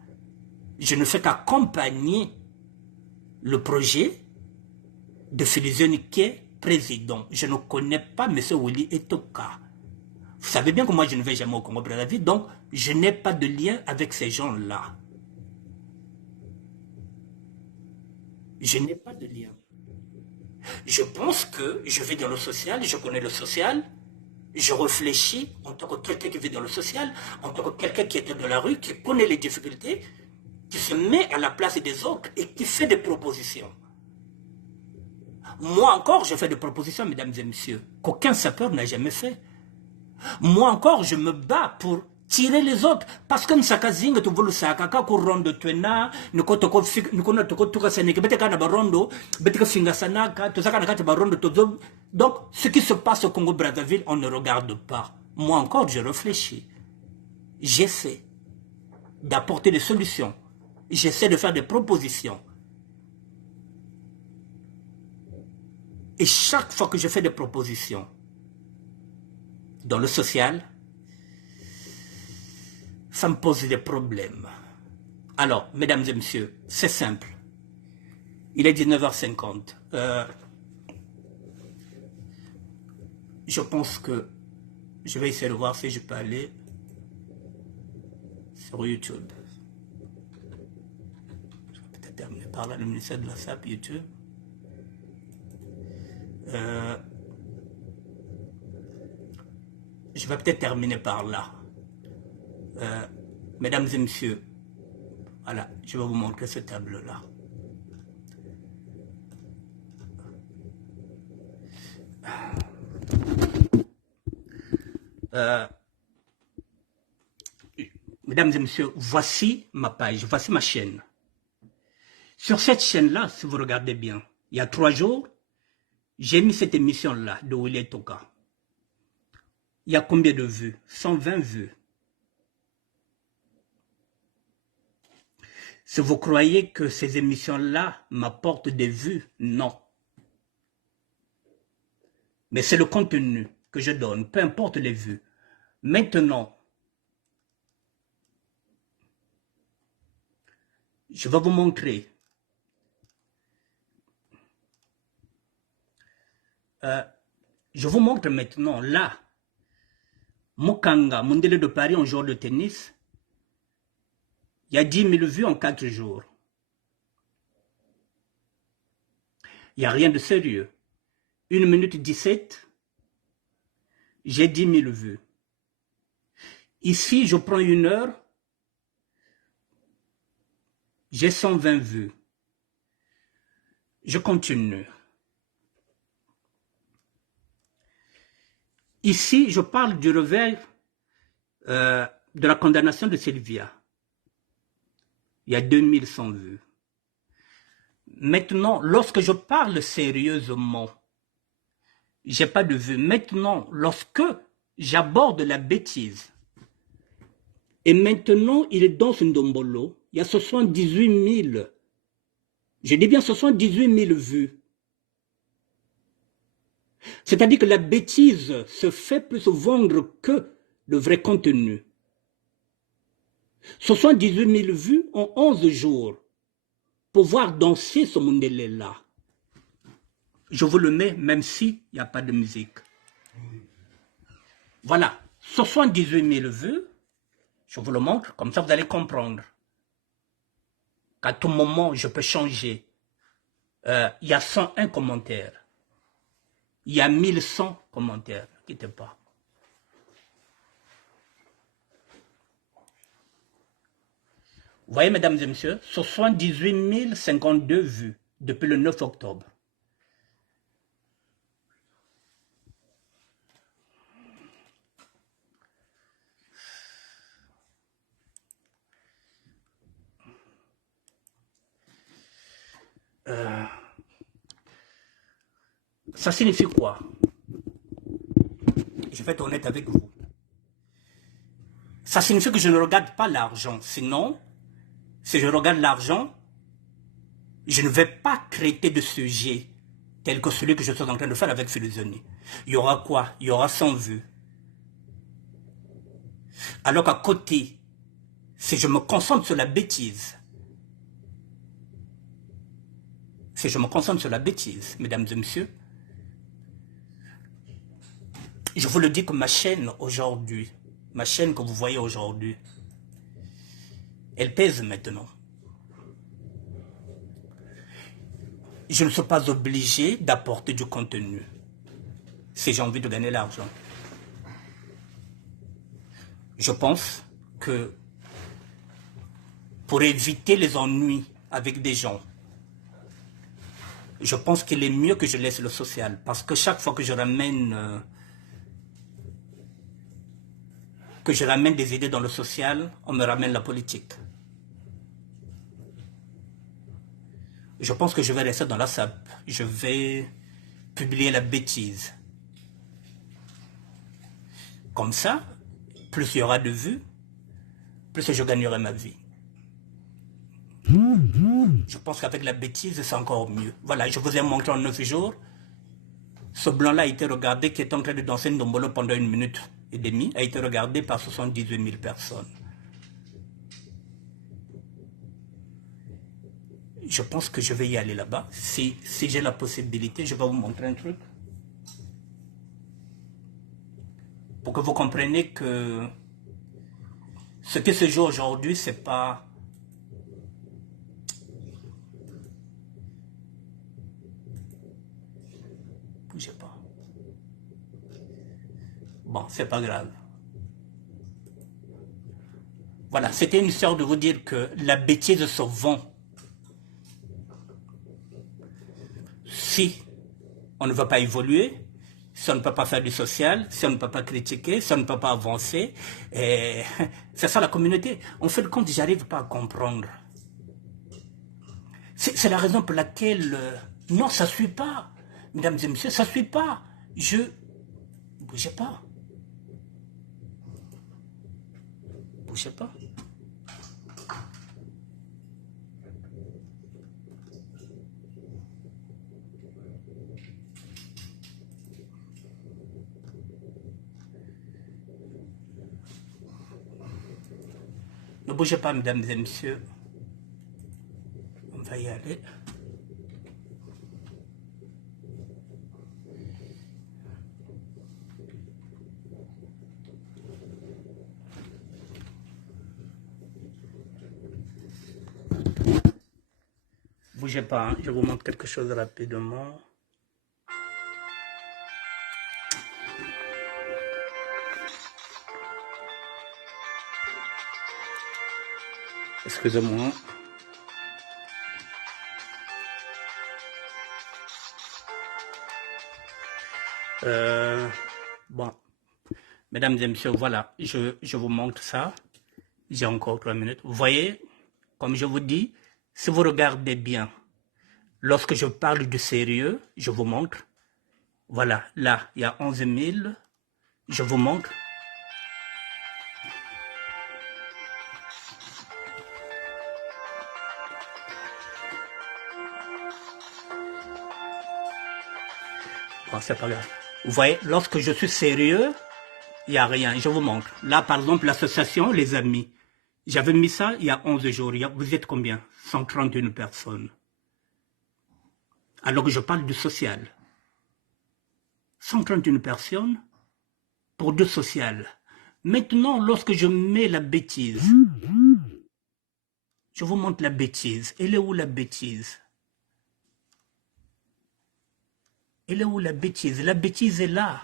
Je ne fais qu'accompagner le projet de Félix Niké, président. Je ne connais pas M. Willy Etoka. Vous savez bien que moi je ne vais jamais au Congo-Brazzaville, donc je n'ai pas de lien avec ces gens-là. Je n'ai pas de lien. Je pense que je vais dans le social, je connais le social, je réfléchis en tant que quelqu'un qui vit dans le social, en tant que quelqu'un qui est dans la rue, qui connaît les difficultés, qui se met à la place des autres et qui fait des propositions. Moi encore, je fais des propositions, mesdames et messieurs, qu'aucun sapeur n'a jamais fait. Moi encore, je me bats pour tirer les autres. Parce que Nsakazinga, tu veux le sakaka, kurondo tuena, nukotoko tuka seneke, beteka na barondo, beteka finga sanaka, tozaka na kati barondo tozo. Donc, ce qui se passe au Congo-Brazzaville, on ne regarde pas. Moi encore, je réfléchis. J'essaie d'apporter des solutions. J'essaie de faire des propositions. Et chaque fois que je fais des propositions, dans le social, ça me pose des problèmes. Alors, mesdames et messieurs, c'est simple. Il est 19h50. Je pense que je vais essayer de voir si je peux aller sur YouTube. Je vais peut-être terminer par là, le ministère de la SAP, YouTube. Je vais peut-être terminer par là. Mesdames et messieurs, voilà, je vais vous montrer ce tableau-là. Mesdames et messieurs, voici ma page, voici ma chaîne. Sur cette chaîne-là, si vous regardez bien, il y a 3 jours, j'ai mis cette émission-là de Willy Etoka. Il y a combien de vues? 120 vues. Si vous croyez que ces émissions-là m'apportent des vues, non. Mais c'est le contenu que je donne, peu importe les vues. Maintenant, je vais vous montrer. Je vous montre maintenant, là, Mokanga, Mondele de Paris, un joueur de tennis. Il y a 10 000 vues en 4 jours. Il n'y a rien de sérieux. 1 minute 17, j'ai 10 000 vues. Ici, je prends 1 heure, j'ai 120 vues. Je continue. Ici, je parle du réveil de la condamnation de Sylvia. Il y a 2100 vues. Maintenant, lorsque je parle sérieusement, j'ai pas de vues. Maintenant, lorsque j'aborde la bêtise, et maintenant, il est dans une dombolo, il y a 78 000. Je dis bien 78 000 vues. C'est-à-dire que la bêtise se fait plus vendre que le vrai contenu. 78 000 vues en 11 jours. Pour voir danser ce monde-là. Je vous le mets même s'il n'y a pas de musique. Voilà. 78 000 vues. Je vous le montre, comme ça vous allez comprendre. Qu'à tout moment, je peux changer. Il y a 101 commentaires. Il y a 1100 commentaires. Ne quittez pas. Vous voyez, mesdames et messieurs, 78 052 vues depuis le 9 octobre. Ça signifie quoi? Je vais être honnête avec vous. Ça signifie que je ne regarde pas l'argent. Sinon, si je regarde l'argent, je ne vais pas traiter de sujet tel que celui que je suis en train de faire avec Philosophe. Il y aura quoi? Il y aura 100 vues. Alors qu'à côté, si je me concentre sur la bêtise, mesdames et messieurs, je vous le dis que ma chaîne aujourd'hui, ma chaîne que vous voyez aujourd'hui, elle pèse maintenant. Je ne suis pas obligé d'apporter du contenu si j'ai envie de gagner l'argent. Je pense que pour éviter les ennuis avec des gens, je pense qu'il est mieux que je laisse le social. Parce que chaque fois que je ramène des idées dans le social, on me ramène la politique. Je pense que je vais rester dans la sape. Je vais publier la bêtise. Comme ça, plus il y aura de vues, plus je gagnerai ma vie. Je pense qu'avec la bêtise, c'est encore mieux. Voilà, je vous ai montré en 9 jours. Ce blanc-là a été regardé, qui est en train de danser une dombolo pendant 1 minute et demie, a été regardé par 78 000 personnes. Je pense que je vais y aller là-bas. Si j'ai la possibilité, je vais vous montrer un truc. Pour que vous compreniez que ce qui se joue aujourd'hui, c'est pas... Bougez pas. Bon, c'est pas grave. Voilà, c'était une histoire de vous dire que la bêtise se vend. Si on ne veut pas évoluer, si on ne peut pas faire du social, si on ne peut pas critiquer, si on ne peut pas avancer, c'est ça la communauté. En fait, quand j'arrive pas à comprendre, c'est la raison pour laquelle, non, ça ne suit pas, mesdames et messieurs, ça ne suit pas. Bougez pas. Bougez pas. Ne bougez pas, mesdames et messieurs. On va y aller. Bougez pas, hein. Je vous montre quelque chose rapidement. Excusez-moi. Bon, mesdames et messieurs, voilà, je vous montre ça. J'ai encore 3 minutes. Vous voyez, comme je vous dis, si vous regardez bien, lorsque je parle du sérieux, je vous montre. Voilà, là, il y a 11 000. Je vous montre. Bon, c'est pas grave. Vous voyez, lorsque je suis sérieux, il n'y a rien. Je vous montre. Là, par exemple, l'association Les Amis. J'avais mis ça il y a 11 jours. Vous êtes combien? 131 personnes. Alors que je parle du social. 131 personnes pour du social. Maintenant, lorsque je mets la bêtise, je vous montre la bêtise. Elle est où la bêtise? Elle est où la bêtise? La bêtise est là.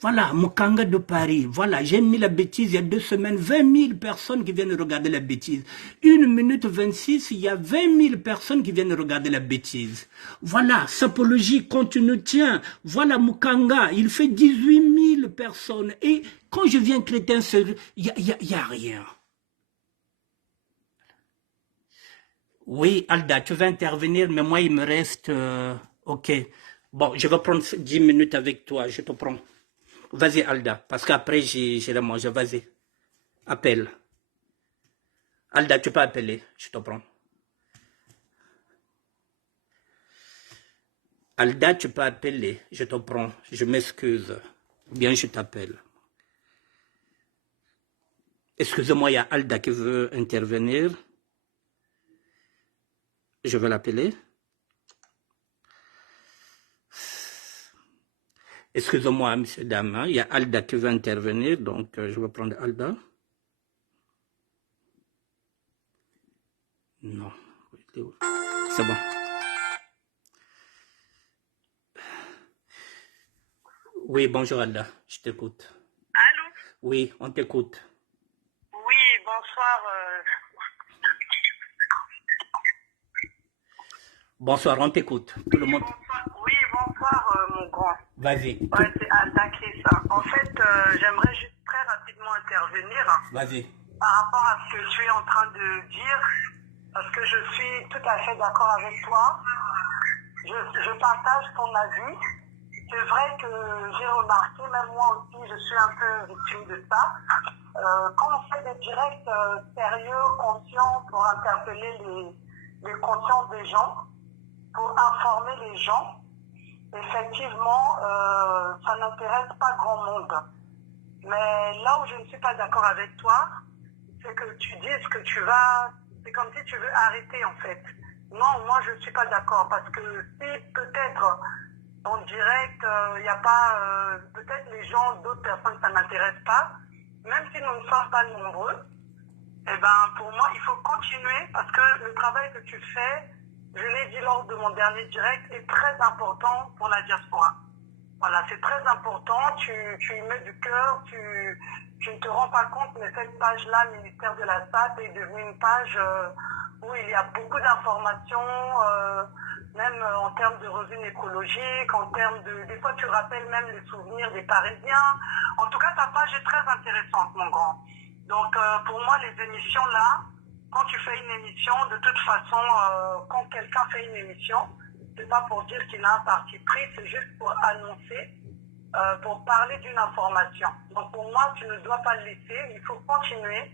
Voilà, Mukanga de Paris. Voilà, j'ai mis la bêtise il y a 2 semaines. 20 000 personnes qui viennent regarder la bêtise. 1 minute 26, il y a 20 000 personnes qui viennent regarder la bêtise. Voilà, Sapologie continue, tiens. Voilà Mukanga, il fait 18 000 personnes. Et quand je viens Crétin, il n'y a rien. Oui, Alda, tu vas intervenir, mais moi, il me reste... ok. Bon, je vais prendre 10 minutes avec toi, je te prends. Vas-y, Alda, parce qu'après, j'irai manger. Vas-y, appelle. Alda, tu peux appeler, je te prends. Alda, tu peux appeler, je te prends. Je m'excuse. Bien, je t'appelle. Excusez-moi, il y a Alda qui veut intervenir. Je vais l'appeler. Excusez-moi, monsieur, dame, il y a Alda qui veut intervenir, donc je vais prendre Alda. Non, c'est bon. Oui, bonjour Alda, je t'écoute. Allô? Oui, on t'écoute. Oui, bonsoir. Bonsoir, on t'écoute. Tout le monde. Oui, bonsoir, mon grand. Vas-y. Ouais, c'est Alda Chris. En fait, j'aimerais juste très rapidement intervenir Vas-y. par rapport à ce que tu es en train de dire, parce que je suis tout à fait d'accord avec toi. Je partage ton avis. C'est vrai que j'ai remarqué, même moi aussi, je suis un peu victime de ça. Quand on fait des directs sérieux, conscients, pour interpeller les consciences des gens, pour informer les gens, effectivement, ça n'intéresse pas grand monde. Mais là où je ne suis pas d'accord avec toi, c'est que tu dises que tu vas... C'est comme si tu veux arrêter, en fait. Non, moi, je ne suis pas d'accord. Parce que si peut-être en direct, il n'y a pas... peut-être les gens, d'autres personnes, ça n'intéresse pas. Même si nous ne sommes pas nombreux, eh ben, pour moi, il faut continuer parce que le travail que tu fais, je l'ai dit lors de mon dernier direct, est très important pour la diaspora. Voilà, c'est très important, tu y mets du cœur, tu ne te rends pas compte, mais cette page-là, ministère de la SAT, est devenue une page où il y a beaucoup d'informations, même en termes de revenus écologiques, en termes de... Des fois, tu rappelles même les souvenirs des Parisiens. En tout cas, ta page est très intéressante, mon grand. Donc, pour moi, les émissions là, quand tu fais une émission, de toute façon, quand quelqu'un fait une émission, c'est pas pour dire qu'il a un parti pris, c'est juste pour annoncer, pour parler d'une information. Donc, pour moi, tu ne dois pas le laisser, il faut continuer.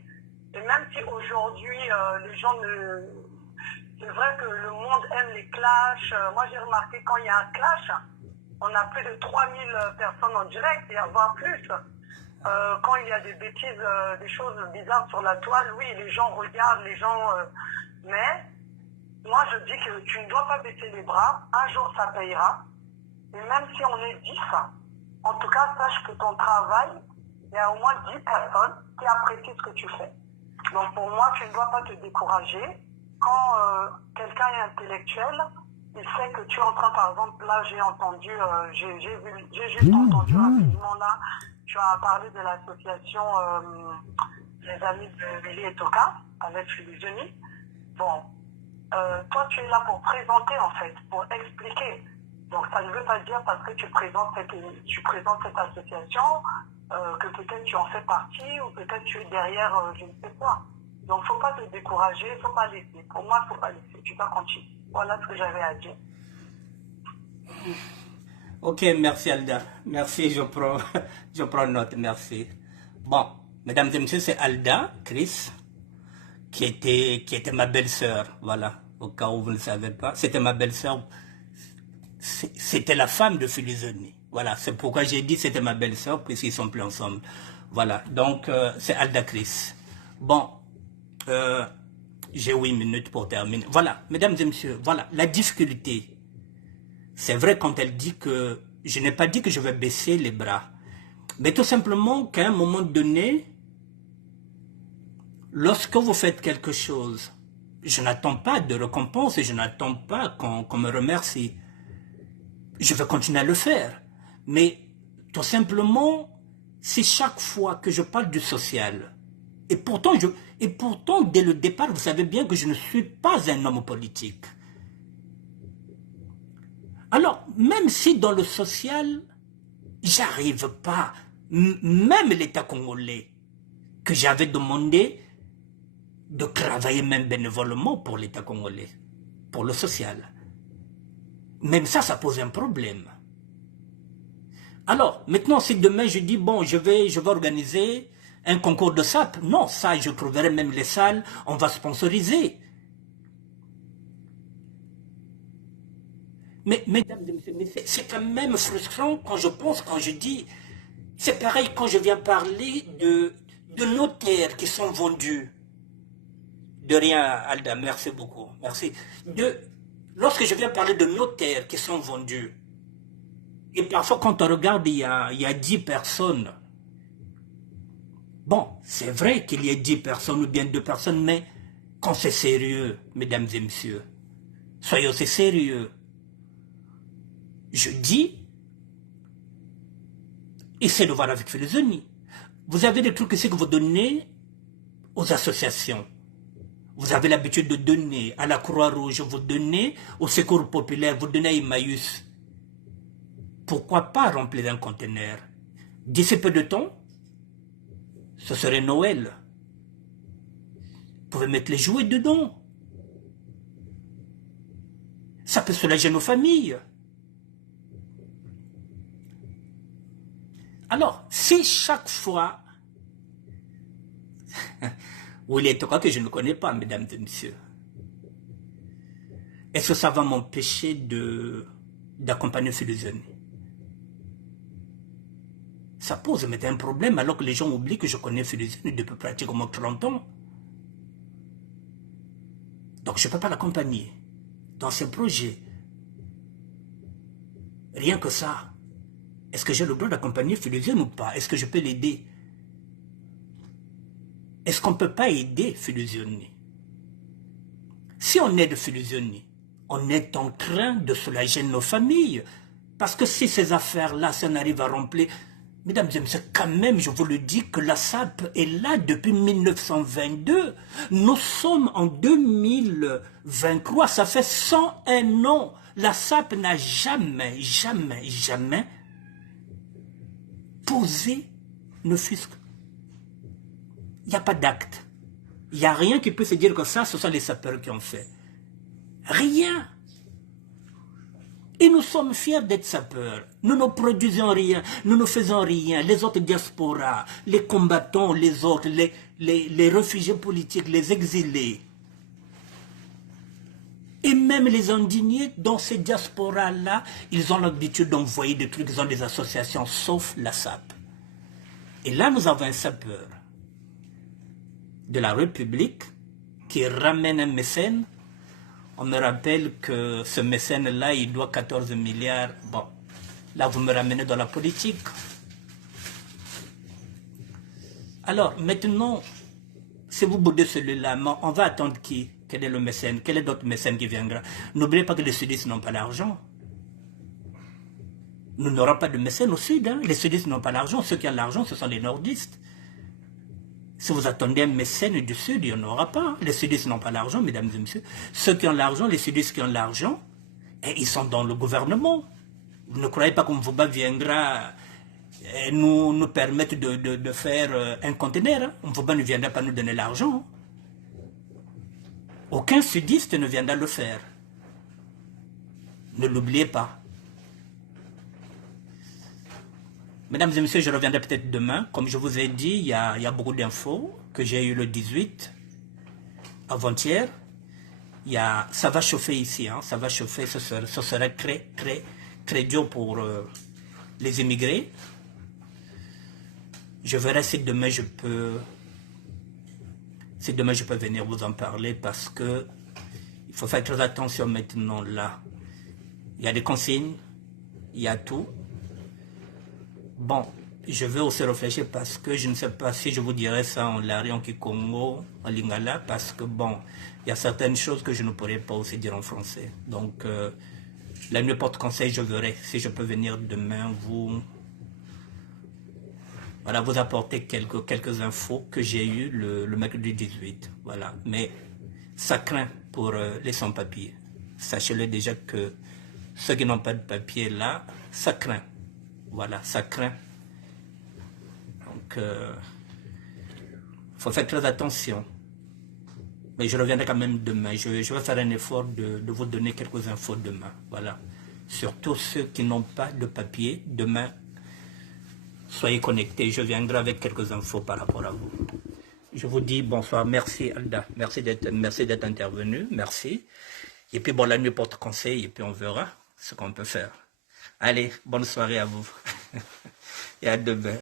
Et même si aujourd'hui, les gens ne... C'est vrai que le monde aime les clashs. Moi, j'ai remarqué quand il y a un clash, on a plus de 3000 personnes en direct, et voire plus. Quand il y a des bêtises, des choses bizarres sur la toile, oui, les gens regardent, les gens... mais moi, je dis que tu ne dois pas baisser les bras. Un jour, ça payera. Et même si on est 10, en tout cas, sache que ton travail, il y a au moins 10 personnes qui apprécient ce que tu fais. Donc, pour moi, tu ne dois pas te décourager. Quand quelqu'un est intellectuel, il sait que tu es en train, par exemple, là, j'ai entendu, j'ai juste entendu rapidement, là, tu as parlé de l'association Les Amis de Willy et Toka, avec Fusioni. Bon, toi, tu es là pour présenter, en fait, pour expliquer. Donc, ça ne veut pas dire parce que tu présentes cette association que peut-être tu en fais partie ou peut-être tu es derrière je ne sais quoi. Donc, il ne faut pas te décourager, il ne faut pas laisser. Pour moi, il ne faut pas laisser. Tu vas continuer. Voilà ce que j'avais à dire. Ok, merci Alda. Merci, je prends note, merci. Bon, mesdames et messieurs, c'est Alda, Chris, qui était ma belle-sœur, voilà, au cas où vous ne savez pas. C'était ma belle-sœur, c'était la femme de Fulisoni. Voilà, c'est pourquoi j'ai dit c'était ma belle-sœur, puisqu'ils sont plus ensemble. Voilà, donc c'est Alda Chris. Bon, j'ai 8 minutes pour terminer. Voilà, mesdames et messieurs, voilà, la difficulté. C'est vrai quand elle dit que... Je n'ai pas dit que je vais baisser les bras. Mais tout simplement qu'à un moment donné, lorsque vous faites quelque chose, je n'attends pas de récompense et je n'attends pas qu'on me remercie. Je vais continuer à le faire. Mais tout simplement, si chaque fois que je parle du social, et pourtant dès le départ, vous savez bien que je ne suis pas un homme politique. Alors, même si dans le social, j'arrive pas, même l'État congolais, que j'avais demandé de travailler même bénévolement pour l'État congolais, pour le social. Même ça pose un problème. Alors, maintenant, si demain je dis, bon, je vais organiser un concours de SAP, non, ça, je trouverai même les salles, on va sponsoriser. Mais, mesdames et messieurs, c'est quand même frustrant quand je dis, c'est pareil quand je viens parler de notaires qui sont vendus. De rien, Alda, merci beaucoup, merci. Lorsque je viens parler de notaires qui sont vendus, et parfois quand on regarde, il y a 10 personnes. Bon, c'est vrai qu'il y ait 10 personnes ou bien 2 personnes, mais quand c'est sérieux, mesdames et messieurs, soyons aussi sérieux. Je dis, essayez de voir avec philosophie. Vous avez des trucs ici que vous donnez aux associations. Vous avez l'habitude de donner à la Croix-Rouge, vous donnez au Secours populaire, vous donnez à Emmaüs. Pourquoi pas remplir un conteneur? D'ici peu de temps, ce serait Noël. Vous pouvez mettre les jouets dedans. Ça peut soulager nos familles. Alors, si chaque fois... Oui, il est quoi que je ne connais pas, mesdames et messieurs. Est-ce que ça va m'empêcher d'accompagner Philosophie? Ça pose un problème alors que les gens oublient que je connais Philosophie depuis pratiquement 30 ans. Donc je ne peux pas l'accompagner dans ce projet. Rien que ça. Est-ce que j'ai le droit d'accompagner Philosophie ou pas? Est-ce que je peux l'aider? Est-ce qu'on ne peut pas aider Philosophie? Si on aide Philosophie, on est en train de soulager nos familles. Parce que si ces affaires-là, si on arrive à remplir... Mesdames et messieurs, quand même, je vous le dis que la SAP est là depuis 1922. Nous sommes en 2023, ça fait 101 ans. La SAP n'a jamais posé ne fût-ce que... Il n'y a pas d'acte. Il n'y a rien qui peut se dire que ça, ce sont les sapeurs qui ont fait. Rien. Et nous sommes fiers d'être sapeurs. Nous ne produisons rien, nous ne faisons rien. Les autres diasporas, les combattants, les autres, les réfugiés politiques, les exilés, et même les indignés dans ces diasporas-là, ils ont l'habitude d'envoyer des trucs, ils ont des associations, sauf la SAP. Et là, nous avons un sapeur de la République qui ramène un mécène. On me rappelle que ce mécène-là, il doit 14 milliards. Bon, là, vous me ramenez dans la politique. Alors, maintenant, si vous boudez celui-là, on va attendre qui? Quel est le mécène? Quel est l'autre mécène qui viendra? N'oubliez pas que les sudistes n'ont pas l'argent. Nous n'aurons pas de mécène au sud. Hein? Les sudistes n'ont pas l'argent. Ceux qui ont l'argent, ce sont les nordistes. Si vous attendez un mécène du Sud, il n'y en aura pas. Les sudistes n'ont pas l'argent, mesdames et messieurs. Ceux qui ont l'argent, les sudistes qui ont l'argent, ils sont dans le gouvernement. Vous ne croyez pas qu'Mvouba viendra nous permettre de faire un conteneur. Hein? Mvouba ne viendra pas nous donner l'argent. Aucun sudiste ne viendra le faire. Ne l'oubliez pas. Mesdames et messieurs, je reviendrai peut-être demain. Comme je vous ai dit, il y a beaucoup d'infos que j'ai eu le 18, avant-hier. Ça va chauffer ici, hein, ça va chauffer, ce serait très dur pour les immigrés. Je verrai si demain je peux venir vous en parler parce que il faut faire très attention maintenant là. Il y a des consignes, il y a tout. Bon, je vais aussi réfléchir parce que je ne sais pas si je vous dirai ça en Lari, en Kikongo, en Lingala, parce que bon, il y a certaines choses que je ne pourrais pas aussi dire en français. Donc, la nuit porte-conseil, je verrai si je peux venir demain vous apporter quelques infos que j'ai eues le mercredi 18. Voilà, mais ça craint pour les sans-papiers. Sachez-le déjà que ceux qui n'ont pas de papier là, ça craint. Voilà, ça craint. Donc, il faut faire très attention. Mais je reviendrai quand même demain. Je vais faire un effort de vous donner quelques infos demain. Voilà. Surtout ceux qui n'ont pas de papier, demain, soyez connectés. Je viendrai avec quelques infos par rapport à vous. Je vous dis bonsoir. Merci Alda. Merci d'être intervenu. Merci. Et puis bon, la nuit porte conseil et puis on verra ce qu'on peut faire. Allez, bonne soirée à vous. Et à demain.